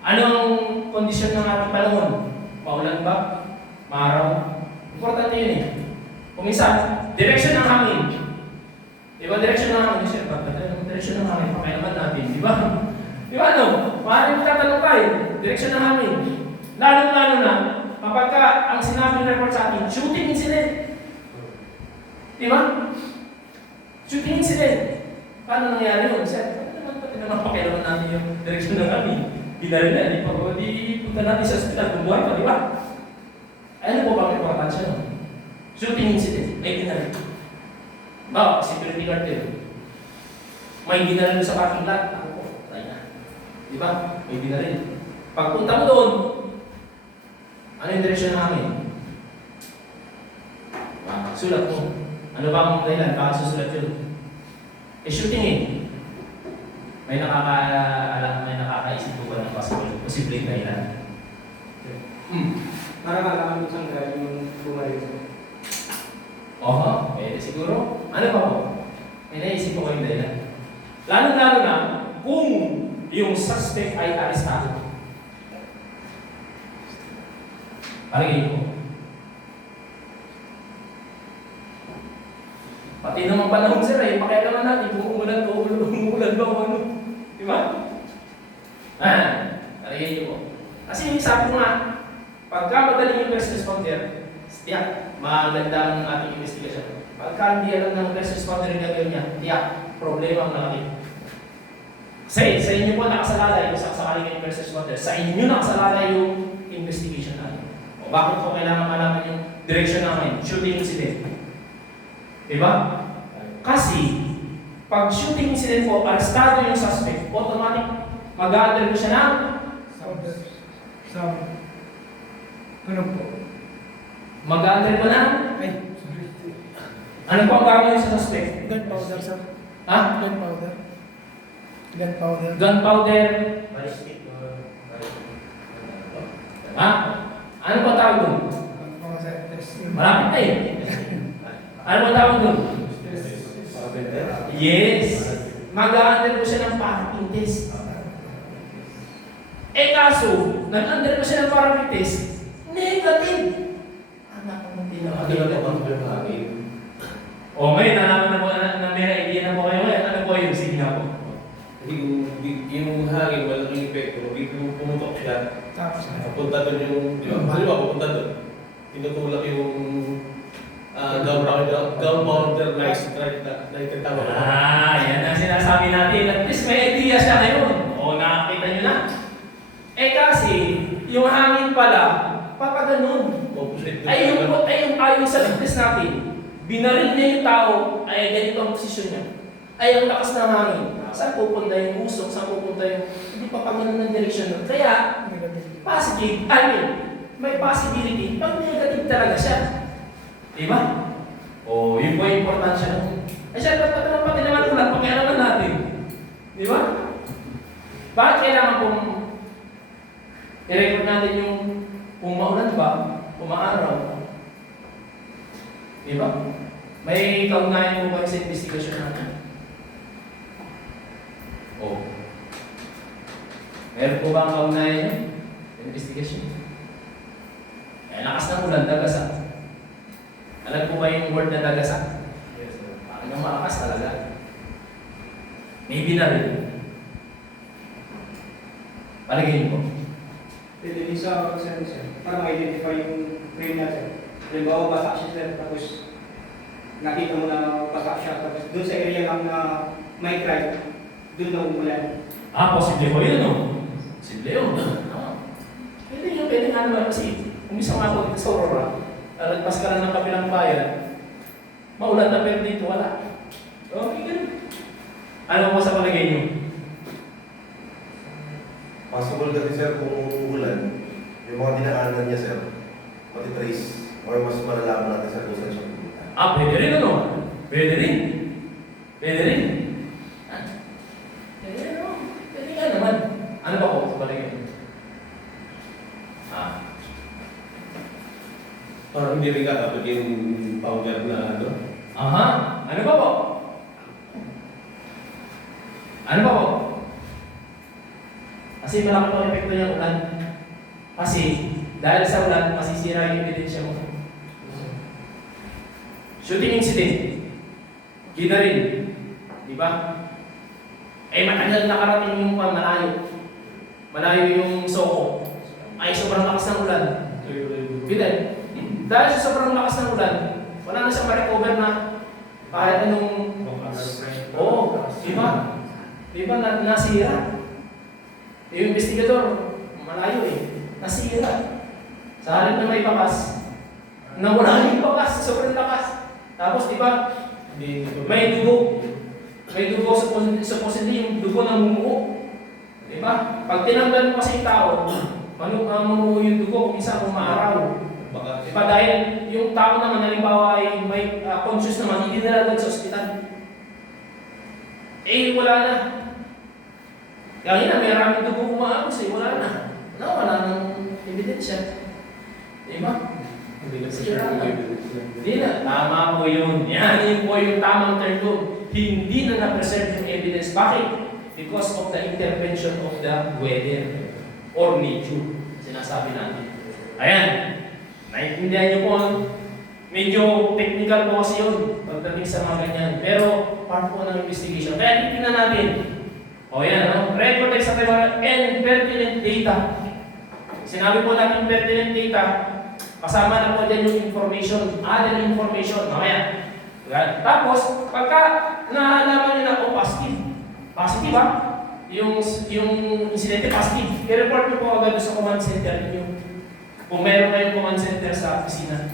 Anong kondisyon ng ating panahon? Maulan ba? Maaraw? Importante yun eh. Kung isa, direction ng hangin. Di ba direction ng hangin? Siyempre, pagkatapos direction ng hangin, pakailaman natin. Di ba? Di ba ano? Maaaring tatanong tayo, direction ng hangin. Lalo-lalo na, kapag ang sinabing report sa atin, shooting incident. Di ba? Shooting incident. Paano nangyari yun? Sir, naman pakailaman natin yung direksyon ng kami. Binaril na, di punta natin sa hospital kung buhay pa, di ba? Ano po bang importansya nun? Shooting incident, may binaril. Security guard din. May binaril sa parking lot, ako po, try na. Di ba? May binaril. Pagpunta mo doon, ano yung direksyon ng hangin? Sulat mo. Ano ba ang dahilan? Baka susulat yun? Shooting eh. May nakakaisip ko ba ng posibleng dahilan? Para malaman mo saan galing yung bumaril sa pwede siguro. Ano pa po? May naisip ko kayong dahilan. Lalo-lalo na kung yung suspect ay arestado. Palagay ko. Pati naman panahon sir eh, pakialaman natin kung umulan ba o ano. Di ba? Palagay niyo po. Kasi sabi ko nga, pagka madaling yung first responder, maganda ang ating investigation. Pagka hindi alam ng first responder yung gagawin niya, problema ang natin. Kasi sa inyo po nakasalalay, kung sakasakali kayo yung first responder, sa inyo nakasalalay yung investigation natin. O bakit po kailangan malaman yung direction namin, shooting incident. Diba? Kasi, pag shooting incident po, arestado yung suspect, automatic, mag-a-undergo siya ng Ano po? mag-a-undergo ng Ay, sorry. ano po ang gagawin sa suspect? Gunpowder, sir. Ha? Gunpowder. Gunpowder. Gunpowder. Ballistic or... Ha? Ano po tawag doon? Ano po kasi? Test. Malapit na eh. Ano po tawag doon? Yes. Mag-a-undergo siya ng parking test. Eh kaso, nag-undergo siya ng parking test, negative. Anak ko ng Ano na po ang hangin? O ngayon, nalaman na po na may idea na po kayo ngayon. Ano po yung sige nga po? Yung hangin, malaking epekto. Biglang pumutok siya. Tapos, Papunta doon yung... Di ba? Di ba? Papunta doon. Tinutulak yung... gunpowder nitrate na itatawag ko. Yan ang sinasabi natin. At least may idea siya ngayon. O nakakita nyo na. Eh kasi, yung hangin pala, papaganon. Opposite doon. Ay yung ayon sa ligtas natin, binaril niya yung tao, ay ganito ang posisyon niya. Ay ang lakas ng hangin. Saan pupunta yung usok? Saan pupunta yung... Hindi pa pagano'n ng direksyon nun. Kaya, positive, may possibility, pag negative talaga siya. Diba? O, yun po yung importansya nun. Ay siya, pati naman ulan, pakialaman natin. Diba? Bakit kailangan pong i-record natin yung kung maulan ba, umaaraw? Diba? May kaugnayan po ba sa investigasyon natin? Oh. Meron po ba ang kaugnayan niyo? Investigation. Eh, lakas ng ulan, dagasa. Alam po ba yung word na dagasa? Yes, sir. Parang yung malakas talaga. Maybe na rin. Palagay niyo po. Pwede din sa sir, para ma-identify yung criminal sir. Halimbawa, basa siya sir, tapos nakita mo na basa siya, tapos doon sa area lang na may crime, doon na umulan. Posible ko yun, no? Posible yun. Pwede yun, pwede nga naman kasi umisa nga ako dito sa Aurora, lagpas ka lang ng kapilang bayan, maulan na pero dito, wala. Okay, ganun. Ano po sa palagay niyo? Possible kasi sir kung uulan, yung mga dinaanan niya sir, matitrace or mas malalaman natin sir kung saan siya pumunta. Pwede rin ano? Pwede rin. Pwede rin. Pwede rin ano? Pwede nga naman. Ano ba po sa palagay niyo? Parang hindi rin kakapag yung powder na ano. Aha. Ano ba po? Ano ba po? Kasi malaki po ang epekto ng ulan. Kasi dahil sa ulan, masisira yung ebidensya mo. Shooting incident. Kita rin. Di ba? Eh matagal nakarating yung malayo. Malayo yung soko. Ay sobrang lakas ng ulan. Kita. Dahil sa sobrang lakas ng ulan, wala na siyang ma-recover na kahit anong... Oo, di ba? Di ba nasira? Yung investigador, malayo eh, nasira. Sa halip na may bakas, nawala yung bakas, sobrang lakas. Tapos di ba, may dugo. May dugo supposedly yung dugo ng mumuo. Di ba? Pag tinanggal mo kasi yung tao, mamumuo yung dugo, minsan umaaraw. Diba dahil yung tao naman halimbawa ay may conscious naman, hindi nila sa ospital. Eh wala na. Kaya na, may maraming dugo umaagos eh, wala na. Wala nang ebidensya. Diba? Hindi na sure kung may Hindi na. Tama po yun. Yan yun po yung tamang term doon. Hindi na na-preserve yung evidence. Bakit? Because of the intervention of the weather or nature. Sinasabi natin. Ayan. Naintindihan niyo po, medyo technical po kasi yun pagdating sa mga ganyan. Pero part po ng investigation. Kaya titignan natin. O yan, no? Record extract and pertinent data. Sinabi po natin pertinent data, kasama na po dyan yung information, other information. Mamaya. Tapos, pagka nalaman nyo na po positive. Positive ha? Yung incidente positive. I-report nyo po agad sa command center niyo. Kung meron kayong command center sa opisina.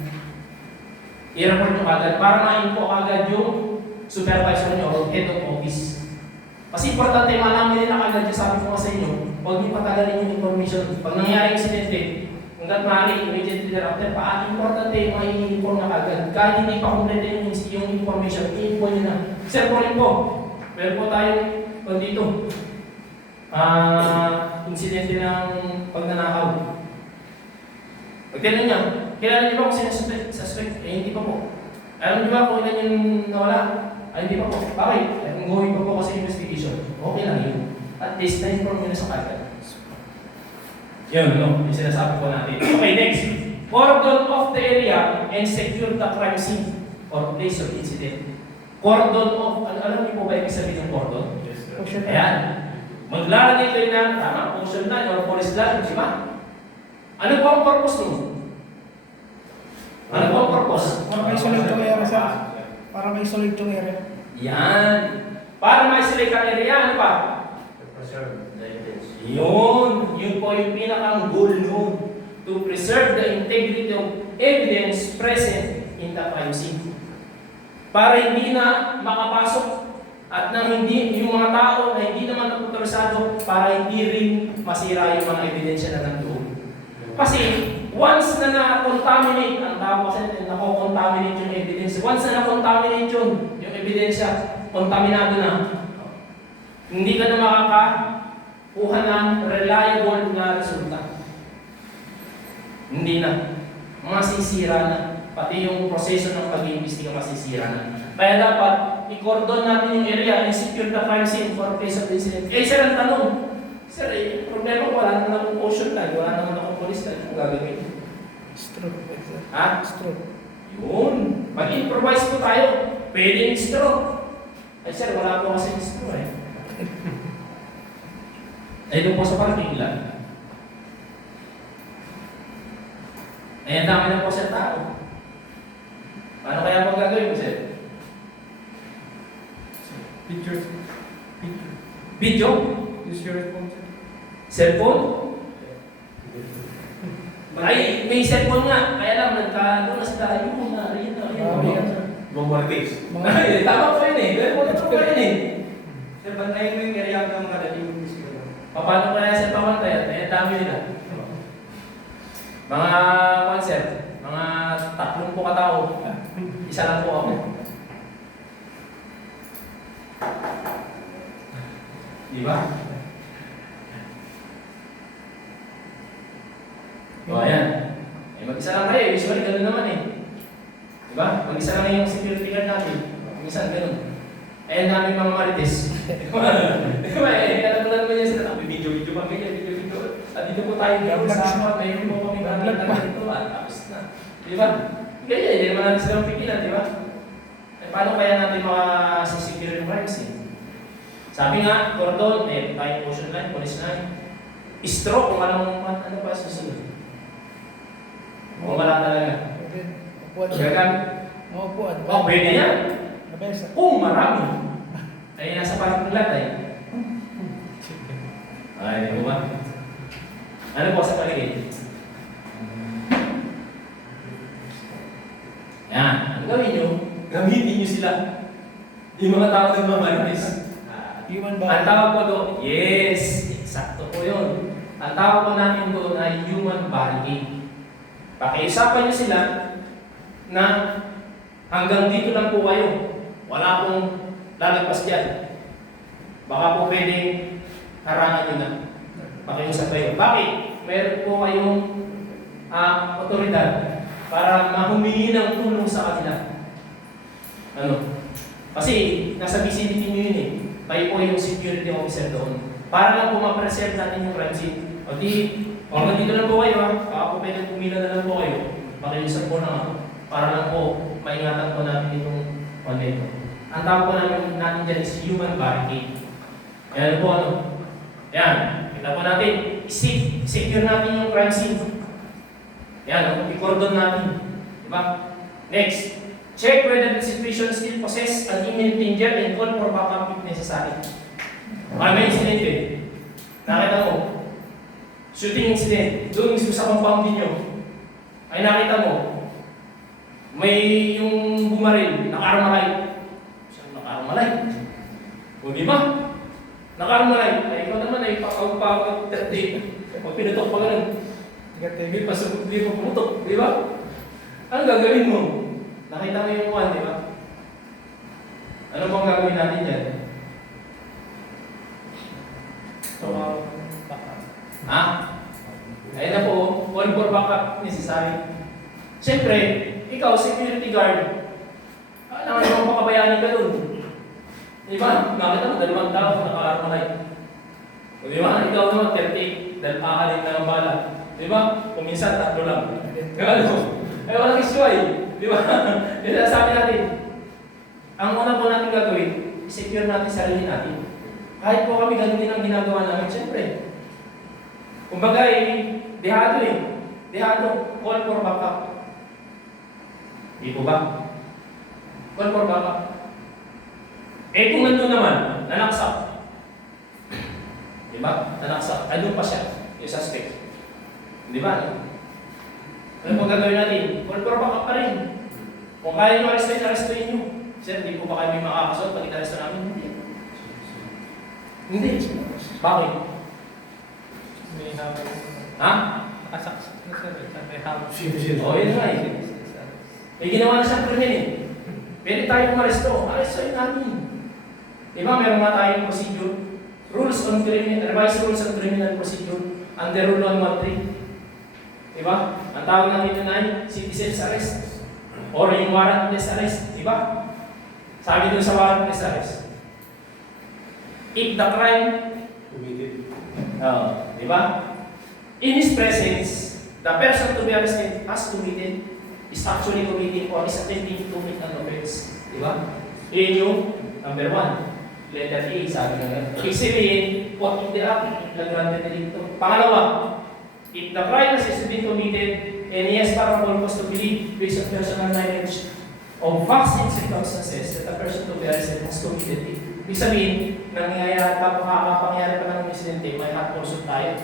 I-report nyo agad para ma-info agad yung supervisor nyo o head of office. Kasi importante, malaman nila agad yung sabi ko sa inyo, huwag nyo patagalin yung information. Pag nangyari insidente, hanggat maaari, immediately thereafter, importante, mai-inform na agad. Kahit hindi pa complete yung information, i-info nyo na. Sir, po rin po, meron po tayong dito, insidente ng pagnanakaw. Pagtanong niya, kilala niyo ba kung sino suspect? Eh, hindi pa po. Alam niyo ba kung ilan yung nawala? Ay, hindi pa po. Bakit? Ongoing pa po kasi investigation. Okay lang yun. At least, na-inform nyo na sa kagad. Yun, no? Yung sinasabi po natin. Okay, next. Cordon off the area and secure the crime scene or place of incident. Cordon off. Alam niyo po ba ibig sabihin ng cordon? Yes, sir. Ocean. Ayan. Maglalagay kayo ng, tama, ocean line or forest line, di ba? Ano po ang purpose mo? Ano po ang purpose? Para may isolate yung area, sir. Para may isolate yung area. Yan. Para ma-isolate ang area, ano pa? Yun po yung pinakang goal nun. To preserve the integrity of evidence present in the crime scene. Para hindi na makapasok at nang hindi yung mga tao na hindi naman naputurisado para hindi rin masira yung mga ebidensya na nandoon. Kasi once na na-contaminate, ang tawag kasi na-contaminate yung evidence, once na na-contaminate yung ebidensya, kontaminado na, hindi ka na makakakuha ng reliable na resulta. Hindi na. Masisira na. Pati yung proseso ng pag-iimbestiga masisira na. Kaya dapat, i-cordon natin yung area and secure the crime scene for place of incident. Eh, sir, ang tanong, sir, problema ko, wala naman akong ocean line, wala naman akong police line, kung gagawin. Stroke. Sir. Ha? Stroke. Yun. Mag-improvise po tayo. Pwede yung stroke. Ay, sir, wala po kasi yung stroke eh. Ay, doon po sa parking lang. Ay, ang dami na po sa tao. Paano kaya po gagawin mo, sir? Pictures. Picture. Video? Use your phone, sir. Cellphone? Ay, may cellphone nga. Kaya lang, nagka-doon na sila. Ayun na, rin na, Yan, sir. Mga marites. Ay, tama po yun eh. Pero wala po yun eh. Sir, bantayan mo yung area hanggang makadating yung investigator. Paano kaya sa pamantay? Ay, ang dami nila. Mga, sir, mga 30 po katao. Isa lang po ako. Di ba? O, ayan. Eh, mag-isa lang kayo. Usually, gano'n naman eh. Di ba? Mag-isa lang yung security guard natin. Minsan, gano'n. Eh, namin mga marites. Di ba? Eh, alam mo naman yan sila. Video-video pa kami. Video-video. At dito po tayo dito sa hapa. Mayroon po kami nakakita dito. At tapos na. Di ba? Kaya, hindi naman natin silang pigilan, di ba? Eh, paano kaya natin makasisecure yung crime scene? Sabi nga, cordon, eh, tayo ocean line, police line. Stroke, kung ano pa susunod. Kung wala talaga. Okay. Upuan, sir. Gagamit. Upuan. Oh, pwede yan. Mabesa. Kung marami. Ay, nasa parang lahat eh. Ay, di ba? Ano po sa paligid? Yan. Ano gawin nyo? Gamitin nyo sila. Yung mga tao nagmamarites. Human Ang body. tawag po doon, yes, eksakto po yun. Ang tawag po namin doon ay human barricade. Pakiusapan nyo sila na hanggang dito lang po kayo. Wala pong lalagpas dyan. Baka po pwedeng harangan nyo na. Pakiusap kayo. Bakit? Meron po kayong otoridad para mahumingi ng tulong sa kanila. Ano? Kasi nasa vicinity nyo yun eh. Kayo po yung security officer doon. Para lang po ma-preserve natin yung crime scene. O di, hanggang dito lang po kayo ha. Baka po pwede pumila na lang po kayo. Pakiusap po na ako. Para lang po, maingatan po natin itong konento. Ang tawag po natin dyan is human barricade. Ayan po ano. Ayan. Kita po natin. Secure natin yung crime scene. Ayan. I-cordon natin. Diba? Next. Check whether the situation still possess an imminent danger and call for backup if necessary. May incident eh. Nakita mo. Shooting incident. Doon mismo sa compound ninyo. Ay nakita mo. May yung bumaril, naka-armalay. Saan naka-armalay? O di ba? Naka-armalay. Ay, ikaw naman ay pag-30. Pag pinutok pa ganun. Hindi pa pumutok. Di ba? Ano gagawin mo? Nakita mo yung kuwan, di ba? Ano bang gagawin natin dyan? Ha? Ayun na po, call for backup necessary. Siyempre, ikaw, security guard, alam mo makabayanin ka dun. Di ba? Nakita mo, 2 tao, naka-armalay. O di ba? Ikaw naman, 30, dahil aahalin na ang bala. Di ba? Kung minsan, 3 lang. Ano? Eh, walang issue ay. Di ba? Yung sabi natin, ang una po natin gagawin, secure natin sarili natin. Kahit po kami ganun din ang ginagawa namin, siyempre. Kumbaga dehado Dehado, call for backup. Di po ba? Call for backup. Eh kung nandun naman, nanaksak. Di ba? Nanaksak. Andun pa siya, yung suspect. Di ba? Ano pong gagawin natin? Call for backup pa rin. Kung kaya nyo arrestuin nyo. Sir, di po ba kayo may makakasot pag itaresto namin? Hindi. Bakit? May habang. Ha? Nakasaksak na sir. May habang. Oo, yun nga eh. May ginawa na siyang krimen eh. Pwede tayong maresto. Arestoin namin. Diba, meron nga tayong procedure. Rules on criminal, revised rules on criminal procedure under Rule 113. Diba? Ang tawag natin na ay citizen's arrest. Or yung warrantless arrest. Diba? Sabi dun sa warrantless arrest. If the crime Committed. diba? In his presence, the person to be arrested has committed, is actually committing or is attempting to commit an offense. Diba? Yun yung number 1. Letter A, sabi nga ganun. Ibig sabihin, what in the act, flagrante delicto. Pangalawa, if the crime has been committed and he has probable cause to believe based on personal knowledge of facts and circumstances that the person to be arrested has committed it. Ibig sabihin, kakapangyari pa ng insidente, may hot pursuit tayo.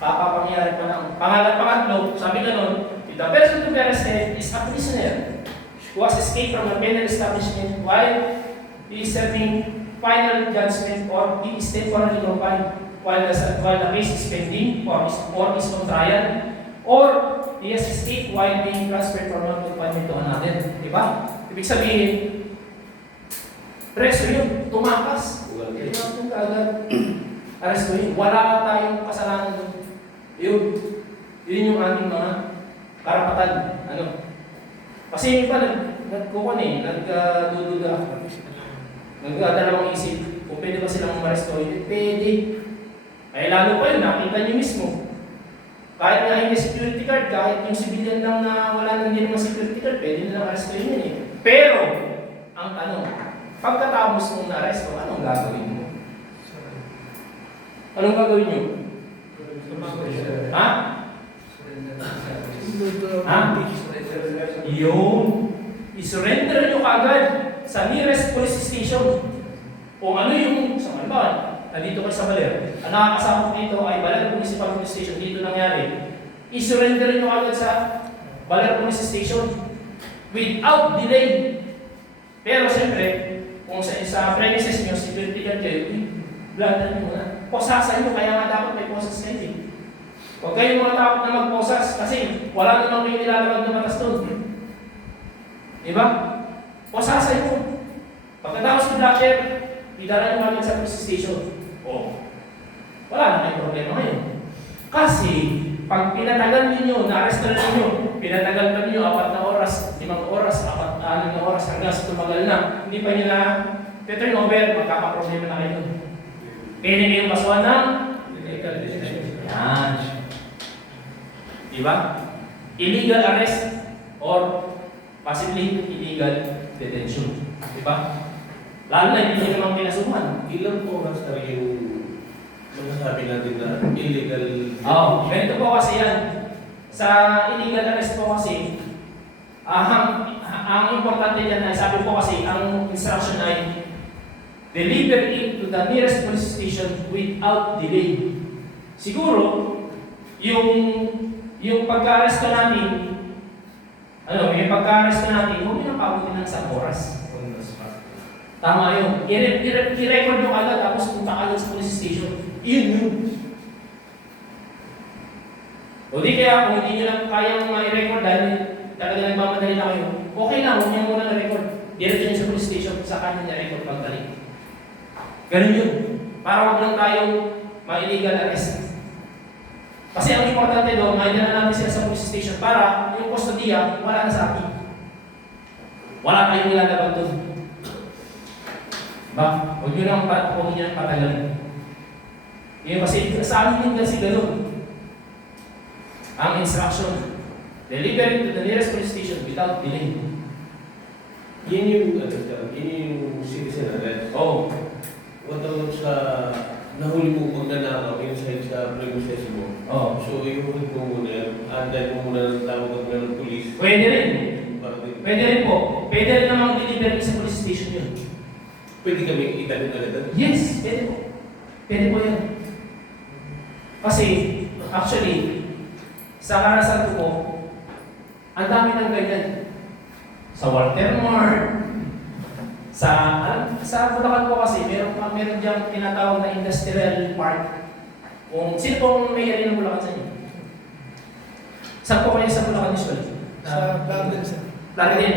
Kakapangyari pa ng pangatlo, sabi nga nun, if the person to be arrested is a prisoner who has escaped from a penal establishment while he is serving final judgment or he is temporarily confined while the case is pending or is on trial, or he has escaped while being transferred from one confinement to another. Diba? Ibig sabihin, preso yun, tumakas. Yun ang kung agad aresto yun. Wala tayong kasalanan doon. Yun yung ating mga karapatan. Ano? Kasi yung iba nagdududa. Nagdadalawang isip kung pwede ba silang maresto. Pwede. Ay lalo pa yun, nakita nyo mismo. Kahit na hindi security card, kahit yung civilian lang na wala nang hindi naman security card, pwede nilang arestoin yun eh. Pero, ang tanong, pagkatapos mong na-aresto, anong gagawin mo? Anong gagawin nyo? Ha? Ha? Yung i-surrender nyo kagad sa nearest police station. Kung ano yung, sa malibad, nandito kayo sa Baler. Ang nakakasama ko dito ay Baler Municipal Police Station. Dito nangyari. I-surrender nyo kagad sa Baler Police Station without delay. Pero siyempre, kung sa premises nyo, security guard kayo, blandan nyo muna. Posasan nyo, kaya nga dapat may posas kayo eh. Huwag kayong mga takot na mag-posas kasi wala namang kayo nilalabag na batas doon. Diba? Posasan nyo. Pagkatapos ng blocker, idala nyo kami sa police station. O, wala na kayong problema ngayon. Kasi, pag pinatagal ninyo, na-arrest na ninyo, pinatagal pa ninyo 4 na oras, 5 oras, 6 na oras, hanggang sa tumagal na, hindi pa nyo na turn over, magkakaproblema na kayo. Pwede kayong kasuhan ng illegal detention. Yan. Diba? Illegal arrest or possibly illegal detention. Diba? Lalo na hindi nyo naman pinasuhan. Ilang oras na yung masasabi natin na illegal? Ganito po kasi yan. Sa illegal arrest po kasi, ang importante dyan ay, sabi po kasi, ang instruction ay deliver it to the nearest police station without delay. Siguro, yung pagka-arresto natin, Ano, yung pagka-arrest na natin, huwag nyo nang pabutin ng isang oras. On the spot. Tama yun. I-record nyo agad tapos punta ka agad sa police station. Yun. O di kaya kung hindi nyo lang kayang ma-record dahil talaga nagmamadali na kayo, okay lang, huwag nyo muna na-record. Diretso nyo sa police station sa kanya na-record pagdali. Ganun yun. Para wag lang tayong ma-illegal arrest. Kasi ang importante doon, maintain na natin sila sa police station para yung kustodiya, wala na sa akin. Wala kayong nilalaban doon. Ba? Huwag nyo lang patagalin. Yun kasi sa amin din kasi gano'n. Ang instruction, deliver it to the nearest police station without delay. Yan yung, yun yung citizen arrest. Oh, What about sa nahuli mo magnanakaw, yung sa premises mo? oh. So, ihuhuli mo muna yan, anday mo muna ng tawag ng police. Pwede rin. Para din. Pwede rin po. Pwede rin namang deliver sa police station yun. Pwede kami itanong agad. Yes, pwede po. Pwede po yan. Kasi, actually, sa karasan ko po, ang dami ng ganyan. Sa Walter Mart, sa Bulacan po kasi, meron diyang tinatawag na industrial park. Kung sino pong may-ari ng Bulacan sa inyo? Saan po kayo sa Bulacan usually? Sa garden, sir. Larin.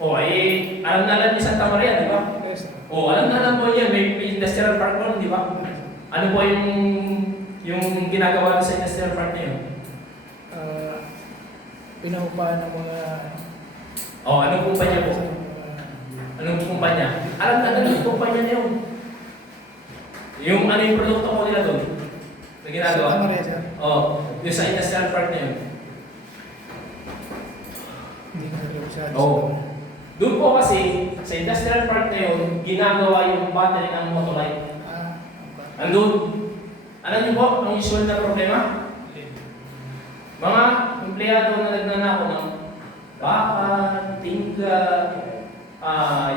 O, alam na alam ni Santa Maria, di ba? Yes, sir. O, alam na alam po niya, may industrial park po, di ba? Ano po yung ginagawa sa industrial park na yun? Pinahupahan ng mga... O, anong kumpanya po? Anong kumpanya? Alam na alam yung kumpanya niyo. Yung ano yung produkto ko nila doon? Na ginagawa? Santa Maria, sir. O, yung sa industrial park na yun. Hindi ko rin siya. Oo. Doon po kasi, sa industrial park na yun, ginagawa yung battery ng motorbike. Andun. Alam niyo po, ang usual na problema? Mga empleyado na nagnanako ng baka, tingga,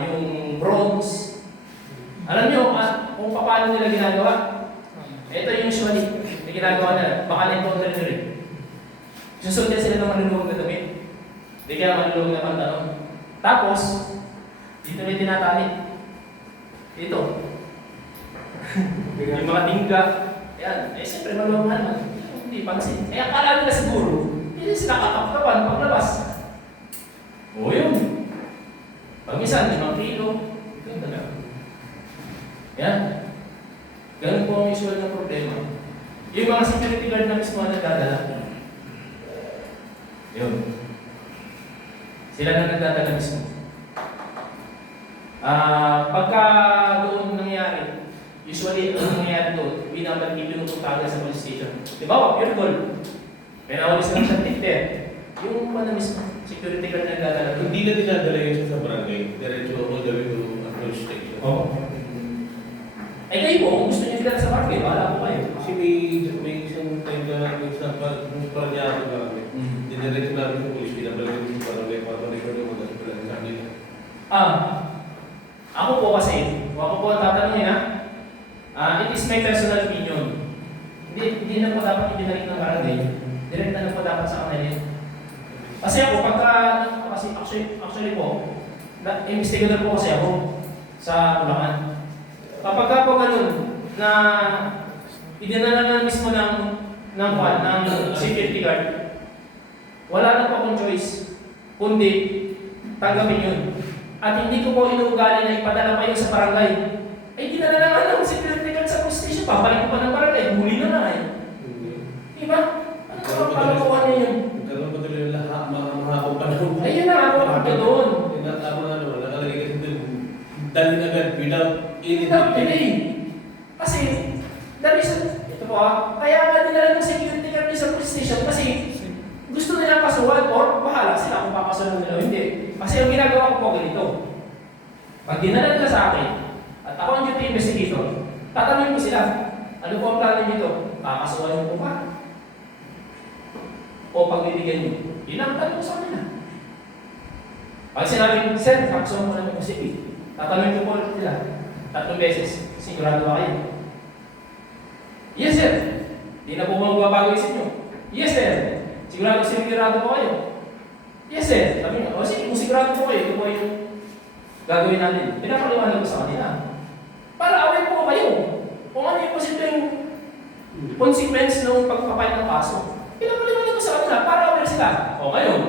yung bronze. Alam niyo kung paano nila ginagawa? Ito yung usually na ginagawa nila. Baka nito na rin. Susundan sila ng maluluwag na damit. Hindi kaya maluluwag na pantalon. Tapos, dito na tinatali. Dito. Yung mga tingga. Yan. Siyempre maluwag naman. Hindi pansin. Akala nila siguro, hindi sila kakapkapan paglabas. O yun. Pag-isan, 5 kilo. Ganun talaga. Yan. Ganun po ang usual na problema. Yung mga security guard na mismo na nagdadala. Yun. Sila na nagdadala mismo. Pagka doon nangyari, usually ang nangyari doon, binabalik pinupunta sa police station. Di ba? Pure gold. May nahuli silang sa tikter. Yung ano mismo, security guard na nagdadala doon. Hindi na dinadala yun sa barangay. Diretso all the way to police station. Oo. Ay kayo po, kung gusto niyo dila sa barangay, bahala po kayo. Kasi may isang time na may isang paranyado barangay. Diretso namin sa police, pinabalik yung barangay para ma-record yung mga sa kanila. Ako po kasi, kung ako po ang tatanungin it is my personal opinion. Hindi na po dapat ibinalik ng barangay. Direct na po dapat sa kanila. Kasi ako, actually po, investigator po kasi ako sa Bulacan. Kapag po ganun, na idinala na mismo ng security guard, wala na po akong choice, kundi tanggapin yun. At hindi ko po inuugali na ipadala pa yun sa barangay. Ay, dinala naman ng security guard sa police station, babalik ko pa ng barangay, huli na na eh. Diba? Ano po niya yun? Nagkaroon pa tuloy yung mahapong panahon. Ayun na ako ang doon. Tama nga naman, nakalagay kasi doon. Dalhin agad without any Without delay. delay. Kasi, the reason, ito po kaya nga dinala ng security guard sa police station kasi gusto nila kasuhan or bahala sila kung papasuhan nila o hindi. Kasi yung ginagawa ko po ganito. Pag dinala nila sa akin, at ako ang duty investigator, tatanungin ko sila, ano po ang plano nito? Kakasuhan niyo po ba? O pagbibigyan niyo? Yun ang tanong ko sa kanila. Pag sinabi, sir, kakasuhan mo namin ko sige. Tatanungin ko po ulit nila. 3 beses. Sigurado ba kayo? Yes, sir. Di na po magbabago isip nyo. Yes, sir. Sigurado ba kayo? Yes sir, sabi niya, o sige, kung sigurado po kayo, ito po yung gagawin natin. Pinapaliwanag ko sa kanila. Para aware po kayo. Kung ano yung posibleng consequence ng pagpapay ng kaso. Pinapaliwanag ko sa kanila para aware sila. O ngayon,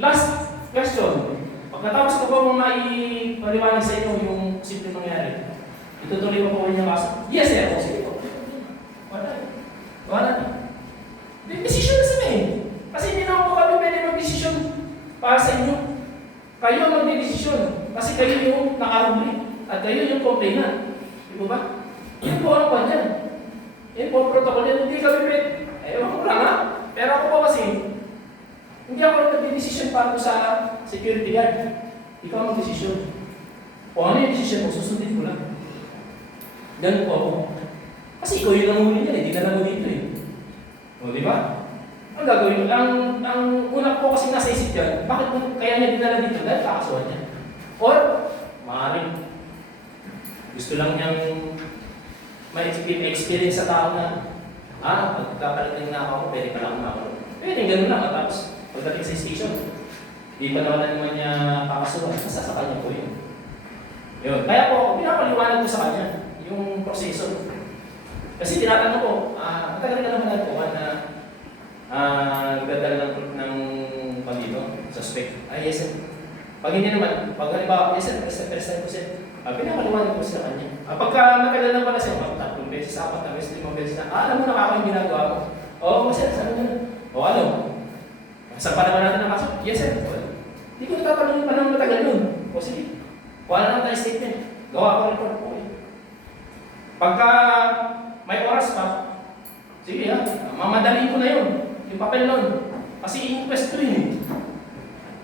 last question. Pagkatapos ko po maipaliwanag sa inyo yung posibleng nangyari, itutuloy pa po kayo yung kaso. Yes sir, o sige po. Wala na. Decision na sila eh. Kasi hindi na po kami pwede mag-desisyon para sa inyo. Kayo ang mag-desisyon. Kasi kayo yung nakahuli. At kayo yung complainant. Di ba? Yun po ang kanya. Yun po ang protocol yan. Hindi kami pwede. Ewan ko lang ha. Pero ako po kasi, hindi ako nag-desisyon para sa security guard. Ikaw ang mag-desisyon. Kung ano yung desisyon mo, susundin ko lang. Ganun po ako. Kasi ikaw yung nanghuli niya, hindi ka lang dito eh. O, di ba? Ang gagawin, ang una po kasi nasa isip yan, bakit kaya niya dinala dito? Dahil kakasuhan niya. Or, maaaring gusto lang niyang ma-experience sa tao na pagkapalitin na ako, pwede pa lang ako. Pwede, ganun lang. Tapos, pagdating sa station, di pa naman niya kakasuhan, masasakal niya po yun. Yun. Kaya po, pinapaliwanag ko sa kanya yung proseso. Kasi tinatanong ko, matagal ka naman po na nagdadala ng pandito, suspect. Ay, yes sir. Pag hindi naman, pag halimbawa, yes sir, first time ko sir, pinapaliwanag ko sa kanya. Pagka matagal na pala siya, 3 beses, 4 na beses, 5 beses na, alam mo na yung ginagawa mo. Oo, sir, sabi mo na. O ano? Saan pa naman natin ang kaso? Yes sir. Hindi ko natatanungin pa ng matagal nun. O sige, wala lang tayo statement. Gawa ko report po eh. Pagka may oras pa, sige ha, mamadali ko na yun. Yung papel nun. Kasi inquest ko yun eh.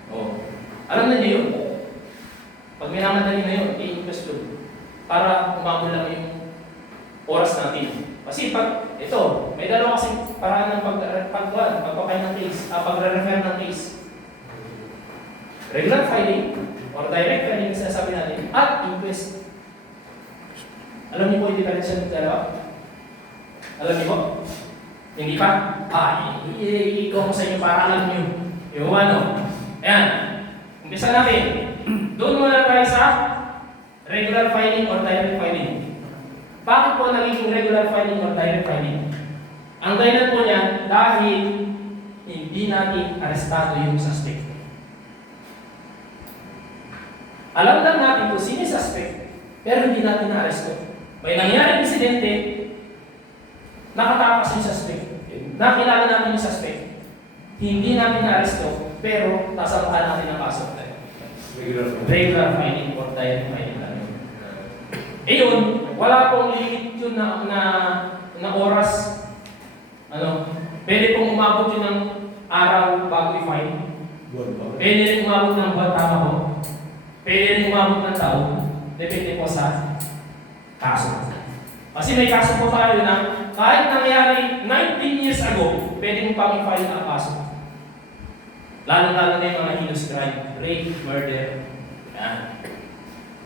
O, alam na niyo yun. Pag minamadali na yun, i-inquest ko. Para umabot lang yung oras natin. Kasi pag, ito, may dalawa kasing paraan ng pagpapay ng case, pagre-refer ng case. Regular filing, or direct filing na sinasabi natin, at inquest. Alam niyo po yung diferensya ng dalawa? Alam niyo po? Hindi pa? Ikaw ko sa inyo para alam niyo. Yung ano? Ayan. Umpisa natin. Doon muna tayo sa regular filing or direct filing. Bakit po nagiging regular filing or direct filing? Ang dahilan po niyan dahil hindi natin arestado yung suspect. Alam lang natin kung sino yung suspect, pero hindi natin na-aresto. May nangyaring insidente, nakatakas yung suspect. Nakilala natin yung suspect. Hindi natin na-aresto, pero nasampahan natin ang kaso. Regular filing or direct filing lang yun. Yun, wala pong limit yun na oras. Pwede pong umabot yun ng araw bago i-file. Pwede rin umabot ng buwan, tama po. Pwede rin umabot ng taon. Depende po sa kaso. Kasi may kaso po tayo na kahit nangyari 19 years ago, pwede mo pang i-file ang kaso. Lalo-lalo na yung mga heinous crime, rape, murder. Yan.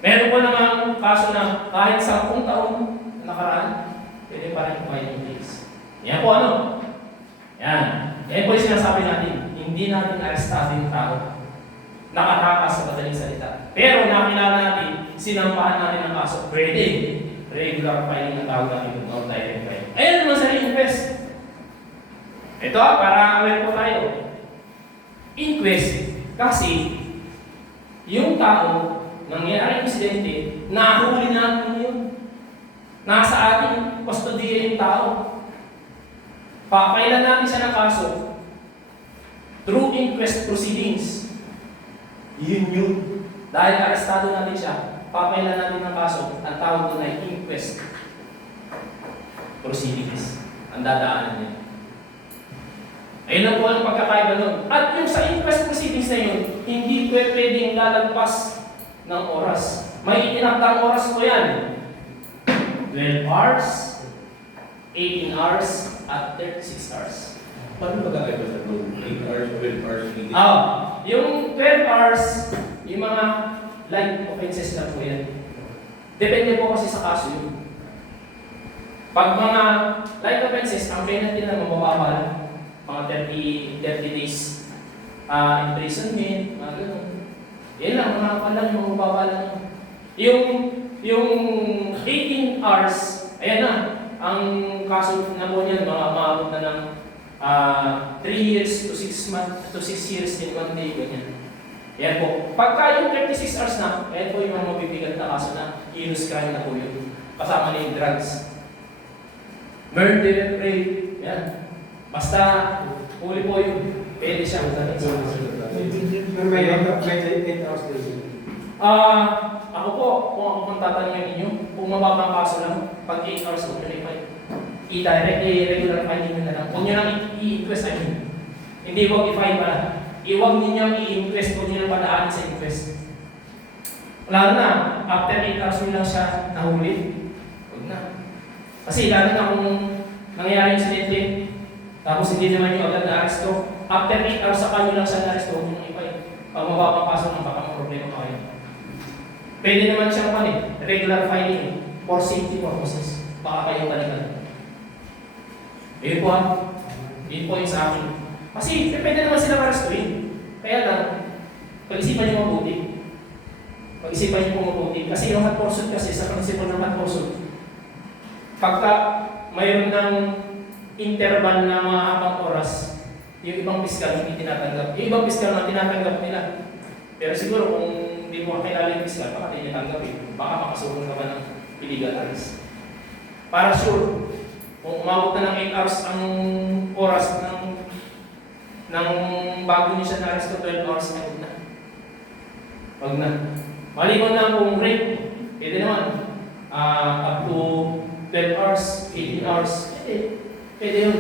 Meron po naman kaso na kahit 10 taon na nakaraan, pwede pa rin i-file yung case. Yan po ano? Yan. Yan po yung sinasabi natin. Hindi natin arestado yung tao. Nakatakas sa madaling salita. Pero nakilala natin, sinampahan natin ang kaso. Pwede. Regular filing ang tawag natin kung not direct filing. Ayun naman sa inquest. Ito para aware po tayo. Inquest. Kasi, yung tao, nangyari insidente, nahuli natin yun. Nasa ating kustodiya yung tao. Papailan natin siya ng kaso through inquest proceedings. Yun. Dahil arestado natin siya, papailan natin ng kaso, ang tawag doon ay inquest proceedings. Ang dadaanan niya. Ayun lang po ang pagkakaiba nun. At yung sa inquest proceedings na yun, hindi pwedeng lalagpas ng oras. May itinaktang oras po yan. 12 hours, 18 hours, at 36 hours. Paano magkakaiba sa room? 8 hours, 12 hours, 18 Yung 12 hours, yung mga light offenses lang po yan. Depende po kasi sa kaso yun. Pag mga light offenses, ang penalty na mabababa lang. Mga 30 days imprisonment, mga ganun. Yan lang, mga kapalang yung mga babala nyo. Yung 18 hours, ayan na, ang kaso na po niyan, mga maabot na ng 3 years to 6 months, to 6 years in 1 day, ganyan. Ayan po. Pagka yung 36 hours na, ayan po yung mga mabibigat na kaso na heinous crime na po yun. Kasama na yung drugs. Murder, rape, yan. Basta, huli po yun. Pwede siya. Pero may 8 hours din. Ako po, kung ako kung tatanungin ninyo, kung mababang kaso lang, pag 8 hours, huwag nyo na i-regular finding nyo na lang. Huwag nyo lang i-inquest, hindi huwag i-fine pala. Iwag ninyo i-inquest, huwag nyo lang padaanin sa inquest. Lalo na, after 8 hours nyo lang siya nahuli, huwag na. Kasi lalo na kung nangyayari yung sinitli, tapos hindi naman nyo agad na-aresto, after 8 hours sa kanyo lang siya na-aresto, huwag nyo i-fine. Pag mababang kaso lang, baka problema pa kayo. Pwede naman siyang regular filing for safety purposes. Baka kayo balikan. Yun po yun po yung sa akin. Kasi depende naman sila ma-restuin. Kaya lang, pag-isipan niyo mabuti. Pag-isipan niyo po mabuti. Kasi yung hot pursuit kasi, sa principle ng hot pursuit, pagka mayroon ng interval na mahabang oras, yung ibang piskal hindi tinatanggap. Yung ibang piskal na tinatanggap nila. Pero siguro kung hindi mo kakilala yung piskal, baka hindi niya tanggapin. Baka makasulong ka ba ng illegal arrest. Para sure, kung umabot na ng 8 hours ang oras ng bago niyo siya na-arresto, 12 hours na huwag na. Huwag na. Maliban na kung rape, pwede naman. Up to 12 hours, 18 hours, pwede yun.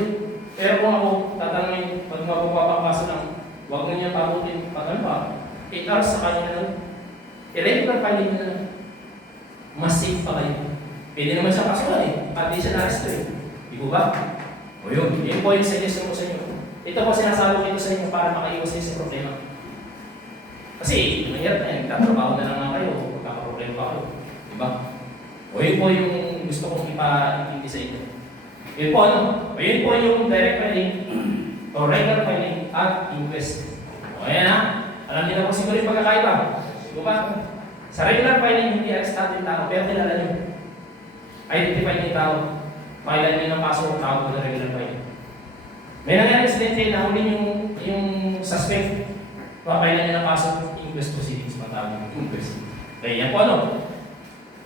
Pero kung ako tatanungin, pag mapapapakaso lang, huwag na niya tabutin. Pag ano ba? 8 hours sa kanya na lang. I-regular filing na lang. Mas safe pa kayo. Pwede naman siya kasuhan Pati siya na-arresto Di po ba? O yun. Yun po yung suggestion ko sa inyo. Ito po sinasabi ko sa inyo para makaiwas kayo sa problema. Kasi mahirap na yan. Tatrabaho na lang kayo. Magkakaproblema pa kayo. Diba? O yun po yung gusto kong ipa-intindi sa inyo. Yun po O yun po yung direct filing o regular filing at inquest. O ayan Alam niyo na po siguro yung pagkakaiba. Diba ba? Sa regular filing, hindi arrestado yung tao, pero kilala niyo. Identify niyo yung tao. Kailan niyo ng kaso ng tao na regular filing. May nangyari incident na huli yung suspect. Kailan niyo ng kaso, inquest proceedings, matawag inquest. Kaya yan po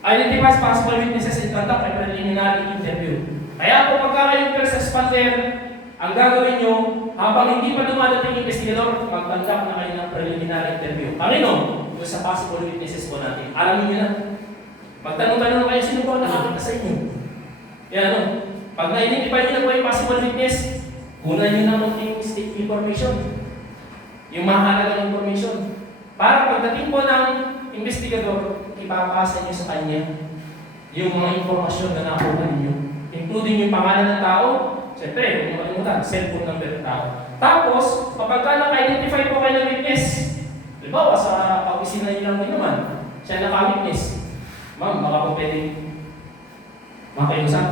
Identify possible witnesses and conduct a preliminary interview. Kaya po pagka kayong first responder, ang gagawin nyo, habang hindi pa dumadating yung investigador, mag-conduct na kayo ng preliminary interview. Yung sa possible witnesses po natin. Alamin nyo na. Magtanong-tanong kayo, sino po nakakita sa inyo? Yan Pag na-identify nyo na po yung possible witness, kunan nyo na yung state information. Yung mahalagang information. Para pagdating po ng investigador, ipapasa nyo sa kanya yung mga informasyon na nakuha ninyo. Including yung pangalan ng tao, siyempre, huwag nyo makalimutan, cellphone number ng tao. Tapos, kapag naka-identify po kayo ng witness, halimbawa sa opisina nyo lang din naman, siya naka-witness. Ma'am, baka po pwedeng makiusap.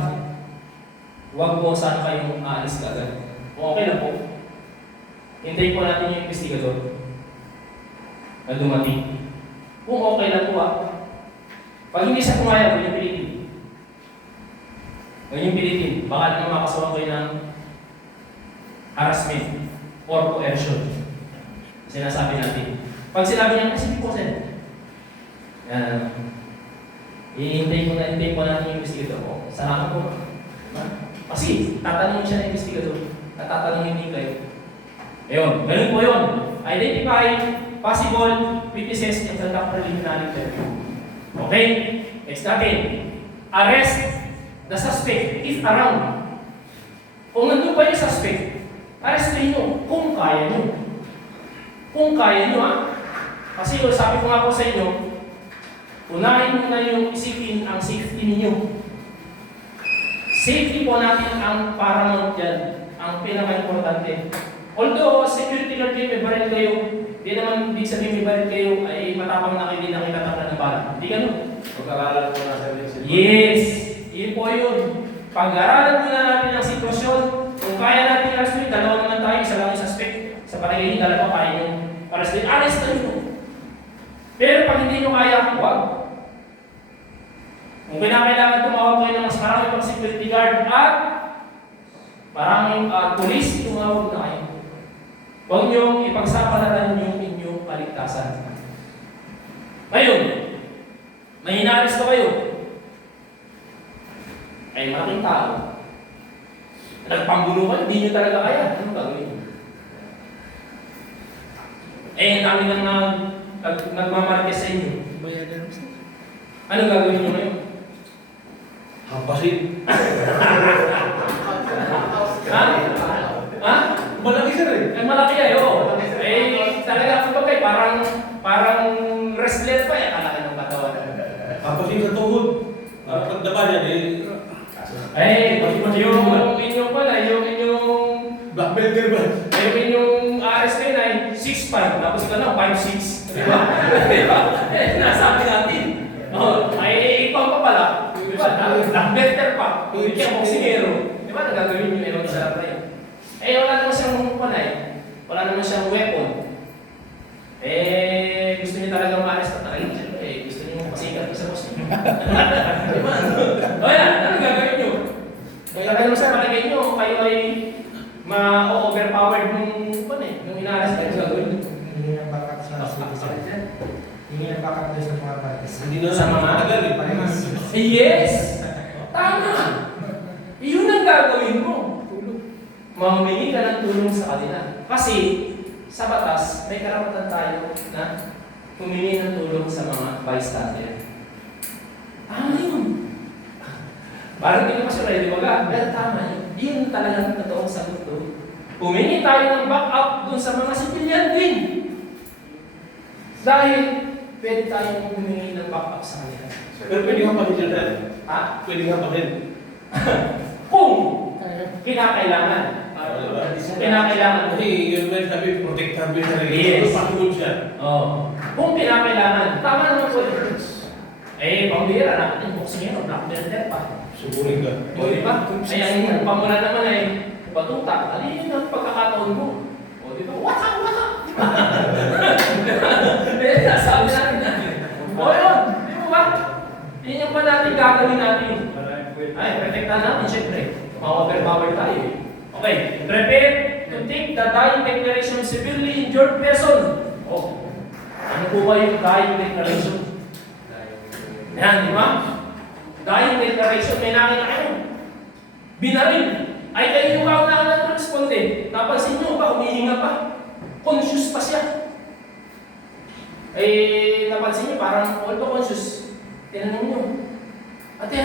Huwag po sana kayong aalis ka agad. Kung okay lang po, hintayin po natin yung investigador na dumating. Kung okay lang po pag hindi siya pumayag, huwag yung pilitin. Huwag yung pilitin. Baka naman makasuhan kayo ng harassment or coercion. Sinasabi natin. Pag sinabi niya, kasi po sir. Hihintayin po natin yung investigador. Salamat po. Kasi tatanungin siya ng investigador. Tatanungin din kayo. Ayun, ganun po yun. Identify possible witnesses and conduct preliminary interview. Okay? Next natin. Arrest the suspect if around. Kung nandun pa yung suspect, arrestin nyo kung kaya nyo. Kung kaya nyo Kasi sabi ko nga po sa inyo, unahin mo na yung isipin ang safety ninyo. Safety po natin ang paramount dyan, ang pinaka-importante. Although, security guard kayo, may baril kayo, hindi naman ibig sabihin may baril kayo ay matapang na kayo, hindi na kita ng bala. Hindi ganun. Pag-aralan po na sa Yes! Yun po yun. Pag-aralan muna natin ang sitwasyon, kung kaya natin arrestuin, dalawa naman tayo, isa lang yung suspect. Sa palagay, dalawa kaya nyo hindi nyo kaya, huwag. Kung kinakailangan tumawag kayo ng mas marami pang security guard at maraming police, tumawag na kayo. Huwag nyo ipagsapalaran yung inyong kaligtasan. Ngayon, may inalis ko kayo. Ay malaking tao. Nagpanggulo kayo, hindi nyo talaga kaya. Ano gagawin nyo? Ang dami nang nagmamarket sa inyo. Bayadan mo, sir. Ano gagawin nyo ngayon? Hampasin. Ha? Ha? Malaki sir eh. Ay, malaki ayo. Talaga ako kay parang wrestler pa eh. Kalaki ng katawan. Hampasin sa tuhod. Pagdaba niya eh. Yung inyong pala, yung inyong Black belt ba? yung inyong RSK na 6'5", tapos ka na 5'6". Di ba? Di ba? Nasabi natin. Ay, ikaw pa pala. Di ba? Nag-better pa. Hindi ka boksingero. Di ba? Nagagawin nyo ewan sa tayo. Wala naman siyang panay. Wala naman siyang weapon. Gusto niyo talaga maalis na talaga. Gusto niyo pasikat pa sa boss. Di ba? Ano gagawin nyo? Talaga naman sa palagay nyo, kayo ay ma-overpowered nung inaalas kayo gagawin nyo. Hindi na backup sa citizen. Hindi na backup doon sa mga parties. Hindi na Sa mga tagal eh. Yes! Tama! Yun ang gagawin mo. Mamamingi ka ng tulong sa kanila. Kasi, sa batas, may karapatan tayo na humingi ng tulong sa mga bystander. Tama yun. Parang hindi ko kasi ready wala. Pero tama yun. Yun talagang totoong sagot doon. Humingi tayo ng backup dun sa mga civilian din. Dahil pwede tayong humingi ng backup sa kanila. Pero pwede nga pa sir. Ha? Pwede nga pa rin. Kung kinakailangan. Kinakailangan. Kasi yun ba sabi, protector ba siya? Yes. Patungod siya. Kung kinakailangan, tama naman po. Pambira natin yung boksingero, black belt pa. Suburin ka. O, di ba? Ang pamula naman ay batuta. Alin ang pagkakataon mo? O, di ba? Waka! Sabi natin na. O, yun. Di ba ba? Yun yung pa natin gagawin natin. Ay, protektahan natin, syempre. Ma-overpower tayo. Okay. Prepare to take the dying declaration of severely injured person. Ano po ba yung dying declaration? Yan, di ba? Dying declaration, may nakita kayo. Binaril. Ay kayo yung kauna-una ng responde. Napansin nyo ba, humihinga pa. Conscious pa siya. Napansin nyo, parang although conscious. Tinanong nyo, ate,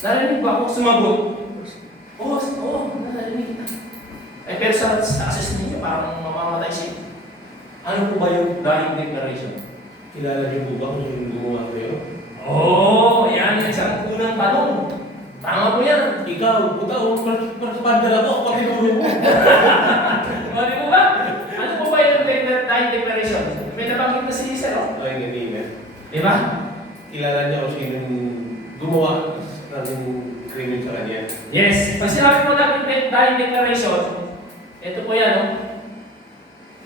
narinig ba ako sumagot? Oo, narinig kita. Pero sa assessment nyo, parang mamamatay siya. Ano po ba yung dying declaration? Kilala niyo po ba kung yung gumawa kayo? Yan yung isang unang tanong. Tama po yan. Ikaw, parang ako, pati gulo mo. Mali po ba? Ano po ba yung dying declaration? May nabanggit na si Sir, Ay, hindi na. Di ba? Kilala niya kung sino gumawa ng krimen sa kanya. Yes. Pag sinabi mo natin dying declaration, ito po yan,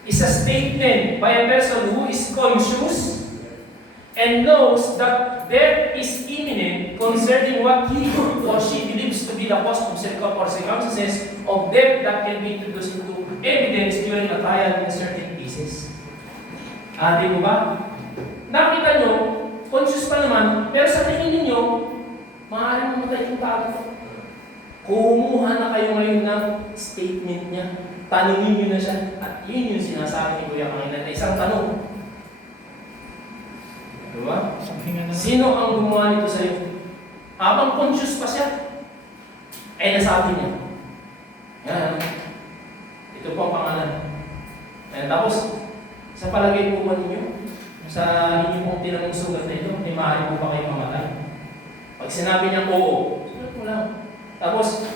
is a statement by a person who is conscious and knows that death is imminent concerning what he or she believes to be the cause of circumstances of death that can be introduced into evidence during a trial in certain cases. Di mo ba? Nakita nyo, conscious pa naman, pero sa tingin ninyo, maaaring mamatay yung tao. Kumuha na kayo ngayon ng statement niya. Tanungin nyo na siya. At yun yung sinasabi ni Kuya kanina na isang tanong. Diba? Sino ang gumawa nito sa'yo? Habang conscious pa siya, ay nasabi niya. Yan. Ito po ang pangalan. Tapos, sa palagay po ba ninyo, sa inyo pong tinanong sugat na ito, may maaari po ba kayo mamatay? Pag sinabi niya oo, sugat mo lang. Tapos,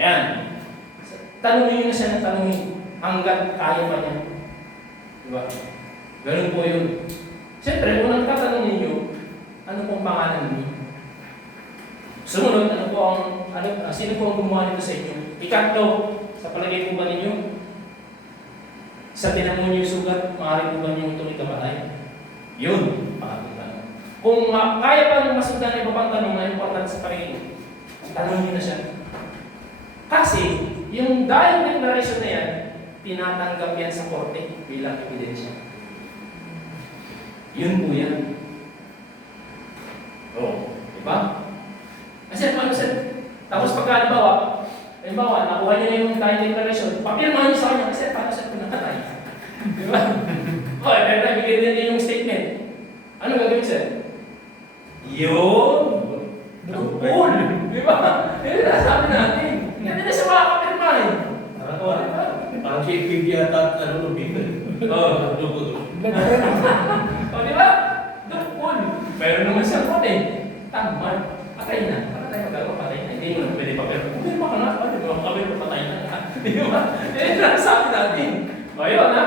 ayan, tanungin niyo na siya ng tanungin hanggat kaya pa niya. Diba? Ganun po yun. Siyempre, kung nagtatanong ninyo, ano pong pangalan ninyo? Sumunod, sino po ang gumawa nito sa inyo? Ikatlo, sa palagay po ba ninyo? Sa tinanong niyo yung sugat, maaari po ba niyo itong ikamatay? Yun, pangatlong tanong. Kung kaya pa nung masundan ng iba pang tanong na importante sa Panginoon, tanong niyo na siya. Kasi, yung dying declaration na yan, tinatanggap yan sa korte bilang ebidensya. Yun po yan. Oo, di ba? Kasi paano sir? Tapos pagka halimbawa, nakuha niyo na yung dying declaration, papirmahan niyo sa kanya, kasi paano sir kung nakatay? Di ba? O, pero bigyan din yung statement. Ano gagawin sir? Yun! Nagpupul! Di ba? Yun na sabi natin. Hindi na siya makakapirma eh. Parang si Ikig yata at ano, Bigel. Oo. Dugo. O, di ba? Nagpupul. Pero naman siya po eh. Tama. Patay na. Para tayo magagawa, patay na. Hindi mo pwede pa pero hindi pa ka na. Ano ba? Kami pa patay na. Di ba? Eh, nasabi natin. O, yun ha?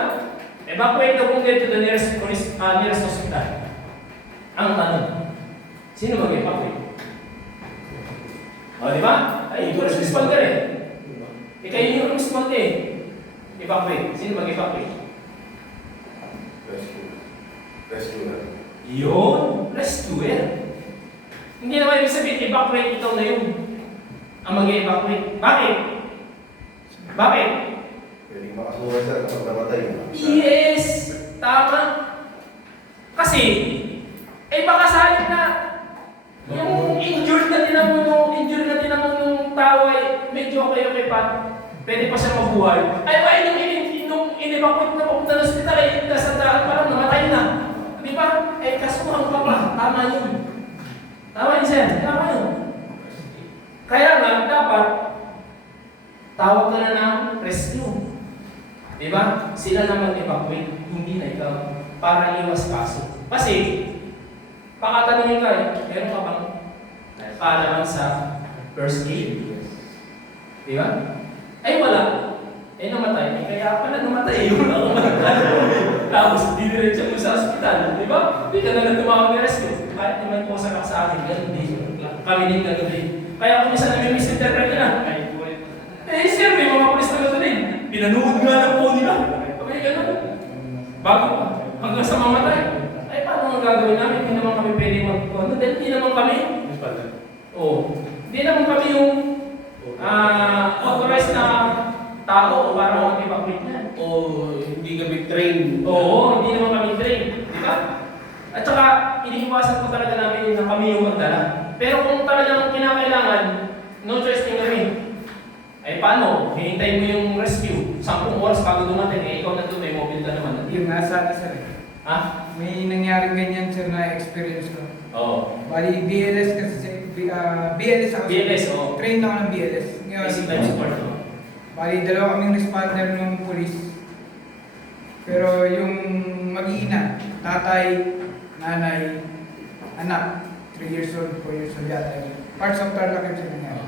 Evacuate the wounded to the nearest hospital. Ang tanong, sino mag-evacuate? O, di ba? Ay, ito rin responder eh. Kayo yung responder eh. Evacuate. Sino mag-evacuate? Rescuer. Yun, rescuer. Hindi naman ibig sabihin, evacuate ikaw na yun. Ang mag-evacuate. Bakit? Bakit? Pwedeng makasuhan sir kapag namatay. Yes! Tama. Kasi, baka sakit na yung injured na tinamon nung tao ay medyo okay pa. Pwede pa siya mabuhay. Ay, nung in-evacuate na papunta ng hospital ay nasa daan parang namatay na. Di ba? Kasuhan ka pa. Tama yun. Tama yun, sir. Tama yun. Kaya nga, dapat tawag ka na ng rescue. Di ba? Sila naman evacuate, hindi na ikaw. Para iwas kaso. Kasi, pakatanungin ka meron ka bang kaalaman sa first aid? Di ba? Ay, wala. Namatay. Kaya pala namatay. Yun ako tapos, diniretso mo sa ospital. Di ba? Di ka na lang tumawag ng rescue. Kahit naman po sa akin, ganun din. Kami din ganun din. Kaya kung isa namin misinterpret na. Sir, may mga polis na ganun din. Pinanuhod nga lang po nila. Kami ganun. Bago pa. Hanggang sa mamatay. Ay, paano ang gagawin namin? Hindi naman kami pwede mag-ano. Dahil hindi naman kami. Hindi naman kami yung authorized na tao para mag-evacuate na. O hindi kami train. Oo, hindi naman kami train. Di ba? At saka, iniiwasan ko talaga namin na kami yung magdala. Pero kung talagang kinakailangan, no choice din kami. Ay paano? Hihintay mo yung rescue. 10 oras bago dumating, ikaw na doon, may mobile ka naman. Yung nasa sir. Ha? May nangyaring ganyan sir na experience ko. Oo. Bali, BLS kasi, BLS ako. BLS, oo. Trained ako ng BLS. Basic life support, no? Bali, dalawa kaming responder ng pulis. Pero yung mag-iina, tatay, nanay, anak, 3 years old, 4 years old yata yun. Parts of Tarlac yung nangyari.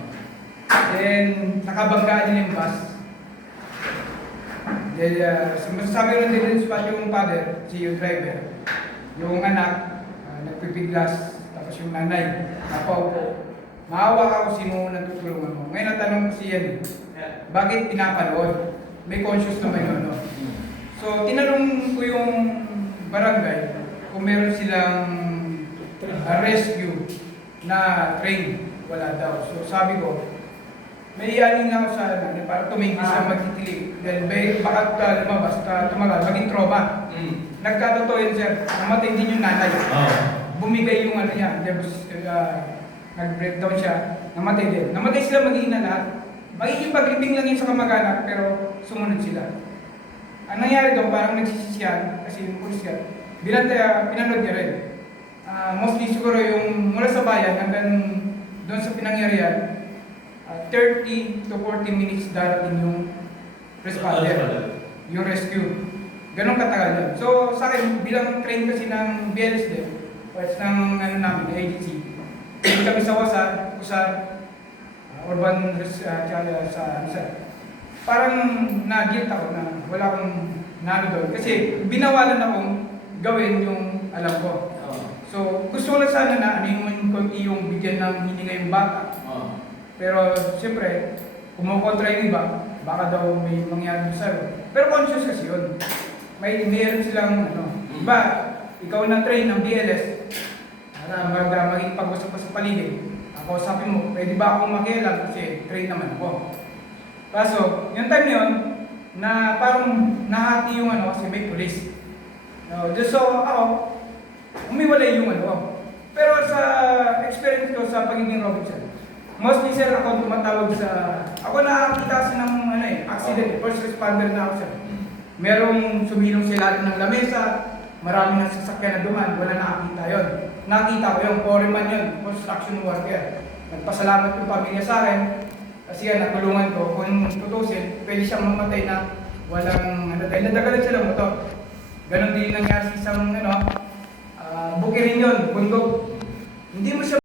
Then, nakabanggaan din yung bus. Then, masasabi ko din din spot yung father, yung driver. Yung anak, nagpipiglas, tapos yung nanay, napaupo. Maawa ako sino natutulungan mo. Ngayon natanong ko siya, bakit pinapanood? May conscious naman yun, no? So, tinanong ko yung barangay kung meron silang rescue na train. Wala daw. So, sabi ko, may aning na ako sa para tumigil sa magtitilig. Dahil baka lumabas, tumagal, maging trauma. Nagkatotoo yun, sir. Namatay din yung nanay. Bumigay yung ano niya. Nag-breakdown siya. Namatay din. Namatay sila mag-iina lahat. Magiging paglibing lang yun sa kamag-anak, pero sumunod sila. Ang nangyari doon, parang nagsisisiyan, kasi yung pulis yan, pinanood niya rin. Mostly siguro yung mula sa bayan hanggang doon sa pinangyarihan, 30 to 40 minutes darating yung responder, yung rescue. Ganon katagal yun. So sa akin, bilang train kasi ng BLS din, o ng ano namin, agency, hindi kami sa Usar, urban parang na-guilt ako na wala akong nalo doon. Kasi binawalan akong gawin yung alam ko. So gusto ko lang sana na ano yung bigyan ng hininga yung bata. Pero siyempre, kumukontra yung iba, baka daw may mangyari sa'yo. Pero conscious kasi yun. Mayroon silang iba, ikaw na train ng BLS, para maging pag-usap pa sa paligid. Ako sabi mo, pwede ba akong makialam kasi train naman ako. Kaso, yung time na yun, na parang nahati yung ano kasi may police. So ako, umiwalay yung ano. Pero sa experience ko sa pagiging Robinson, mostly sir ako tumatawag sa, ako nakakita kasi ng ano accident, first responder na ako sir. Merong sumilong sa ilalim ng lamesa, marami ng sasakyan na duman, wala nakakita yon. Nakita ko yung foreman yun, construction worker. Nagpasalamat yung pamilya sa akin, kasi yan, natulungan ko. Kung tutusin, pwede siyang mamatay na walang ano, dahil nadagalan sila motor. Ganon din nangyari sa isang bukirin yun, bundok. Hindi mo siya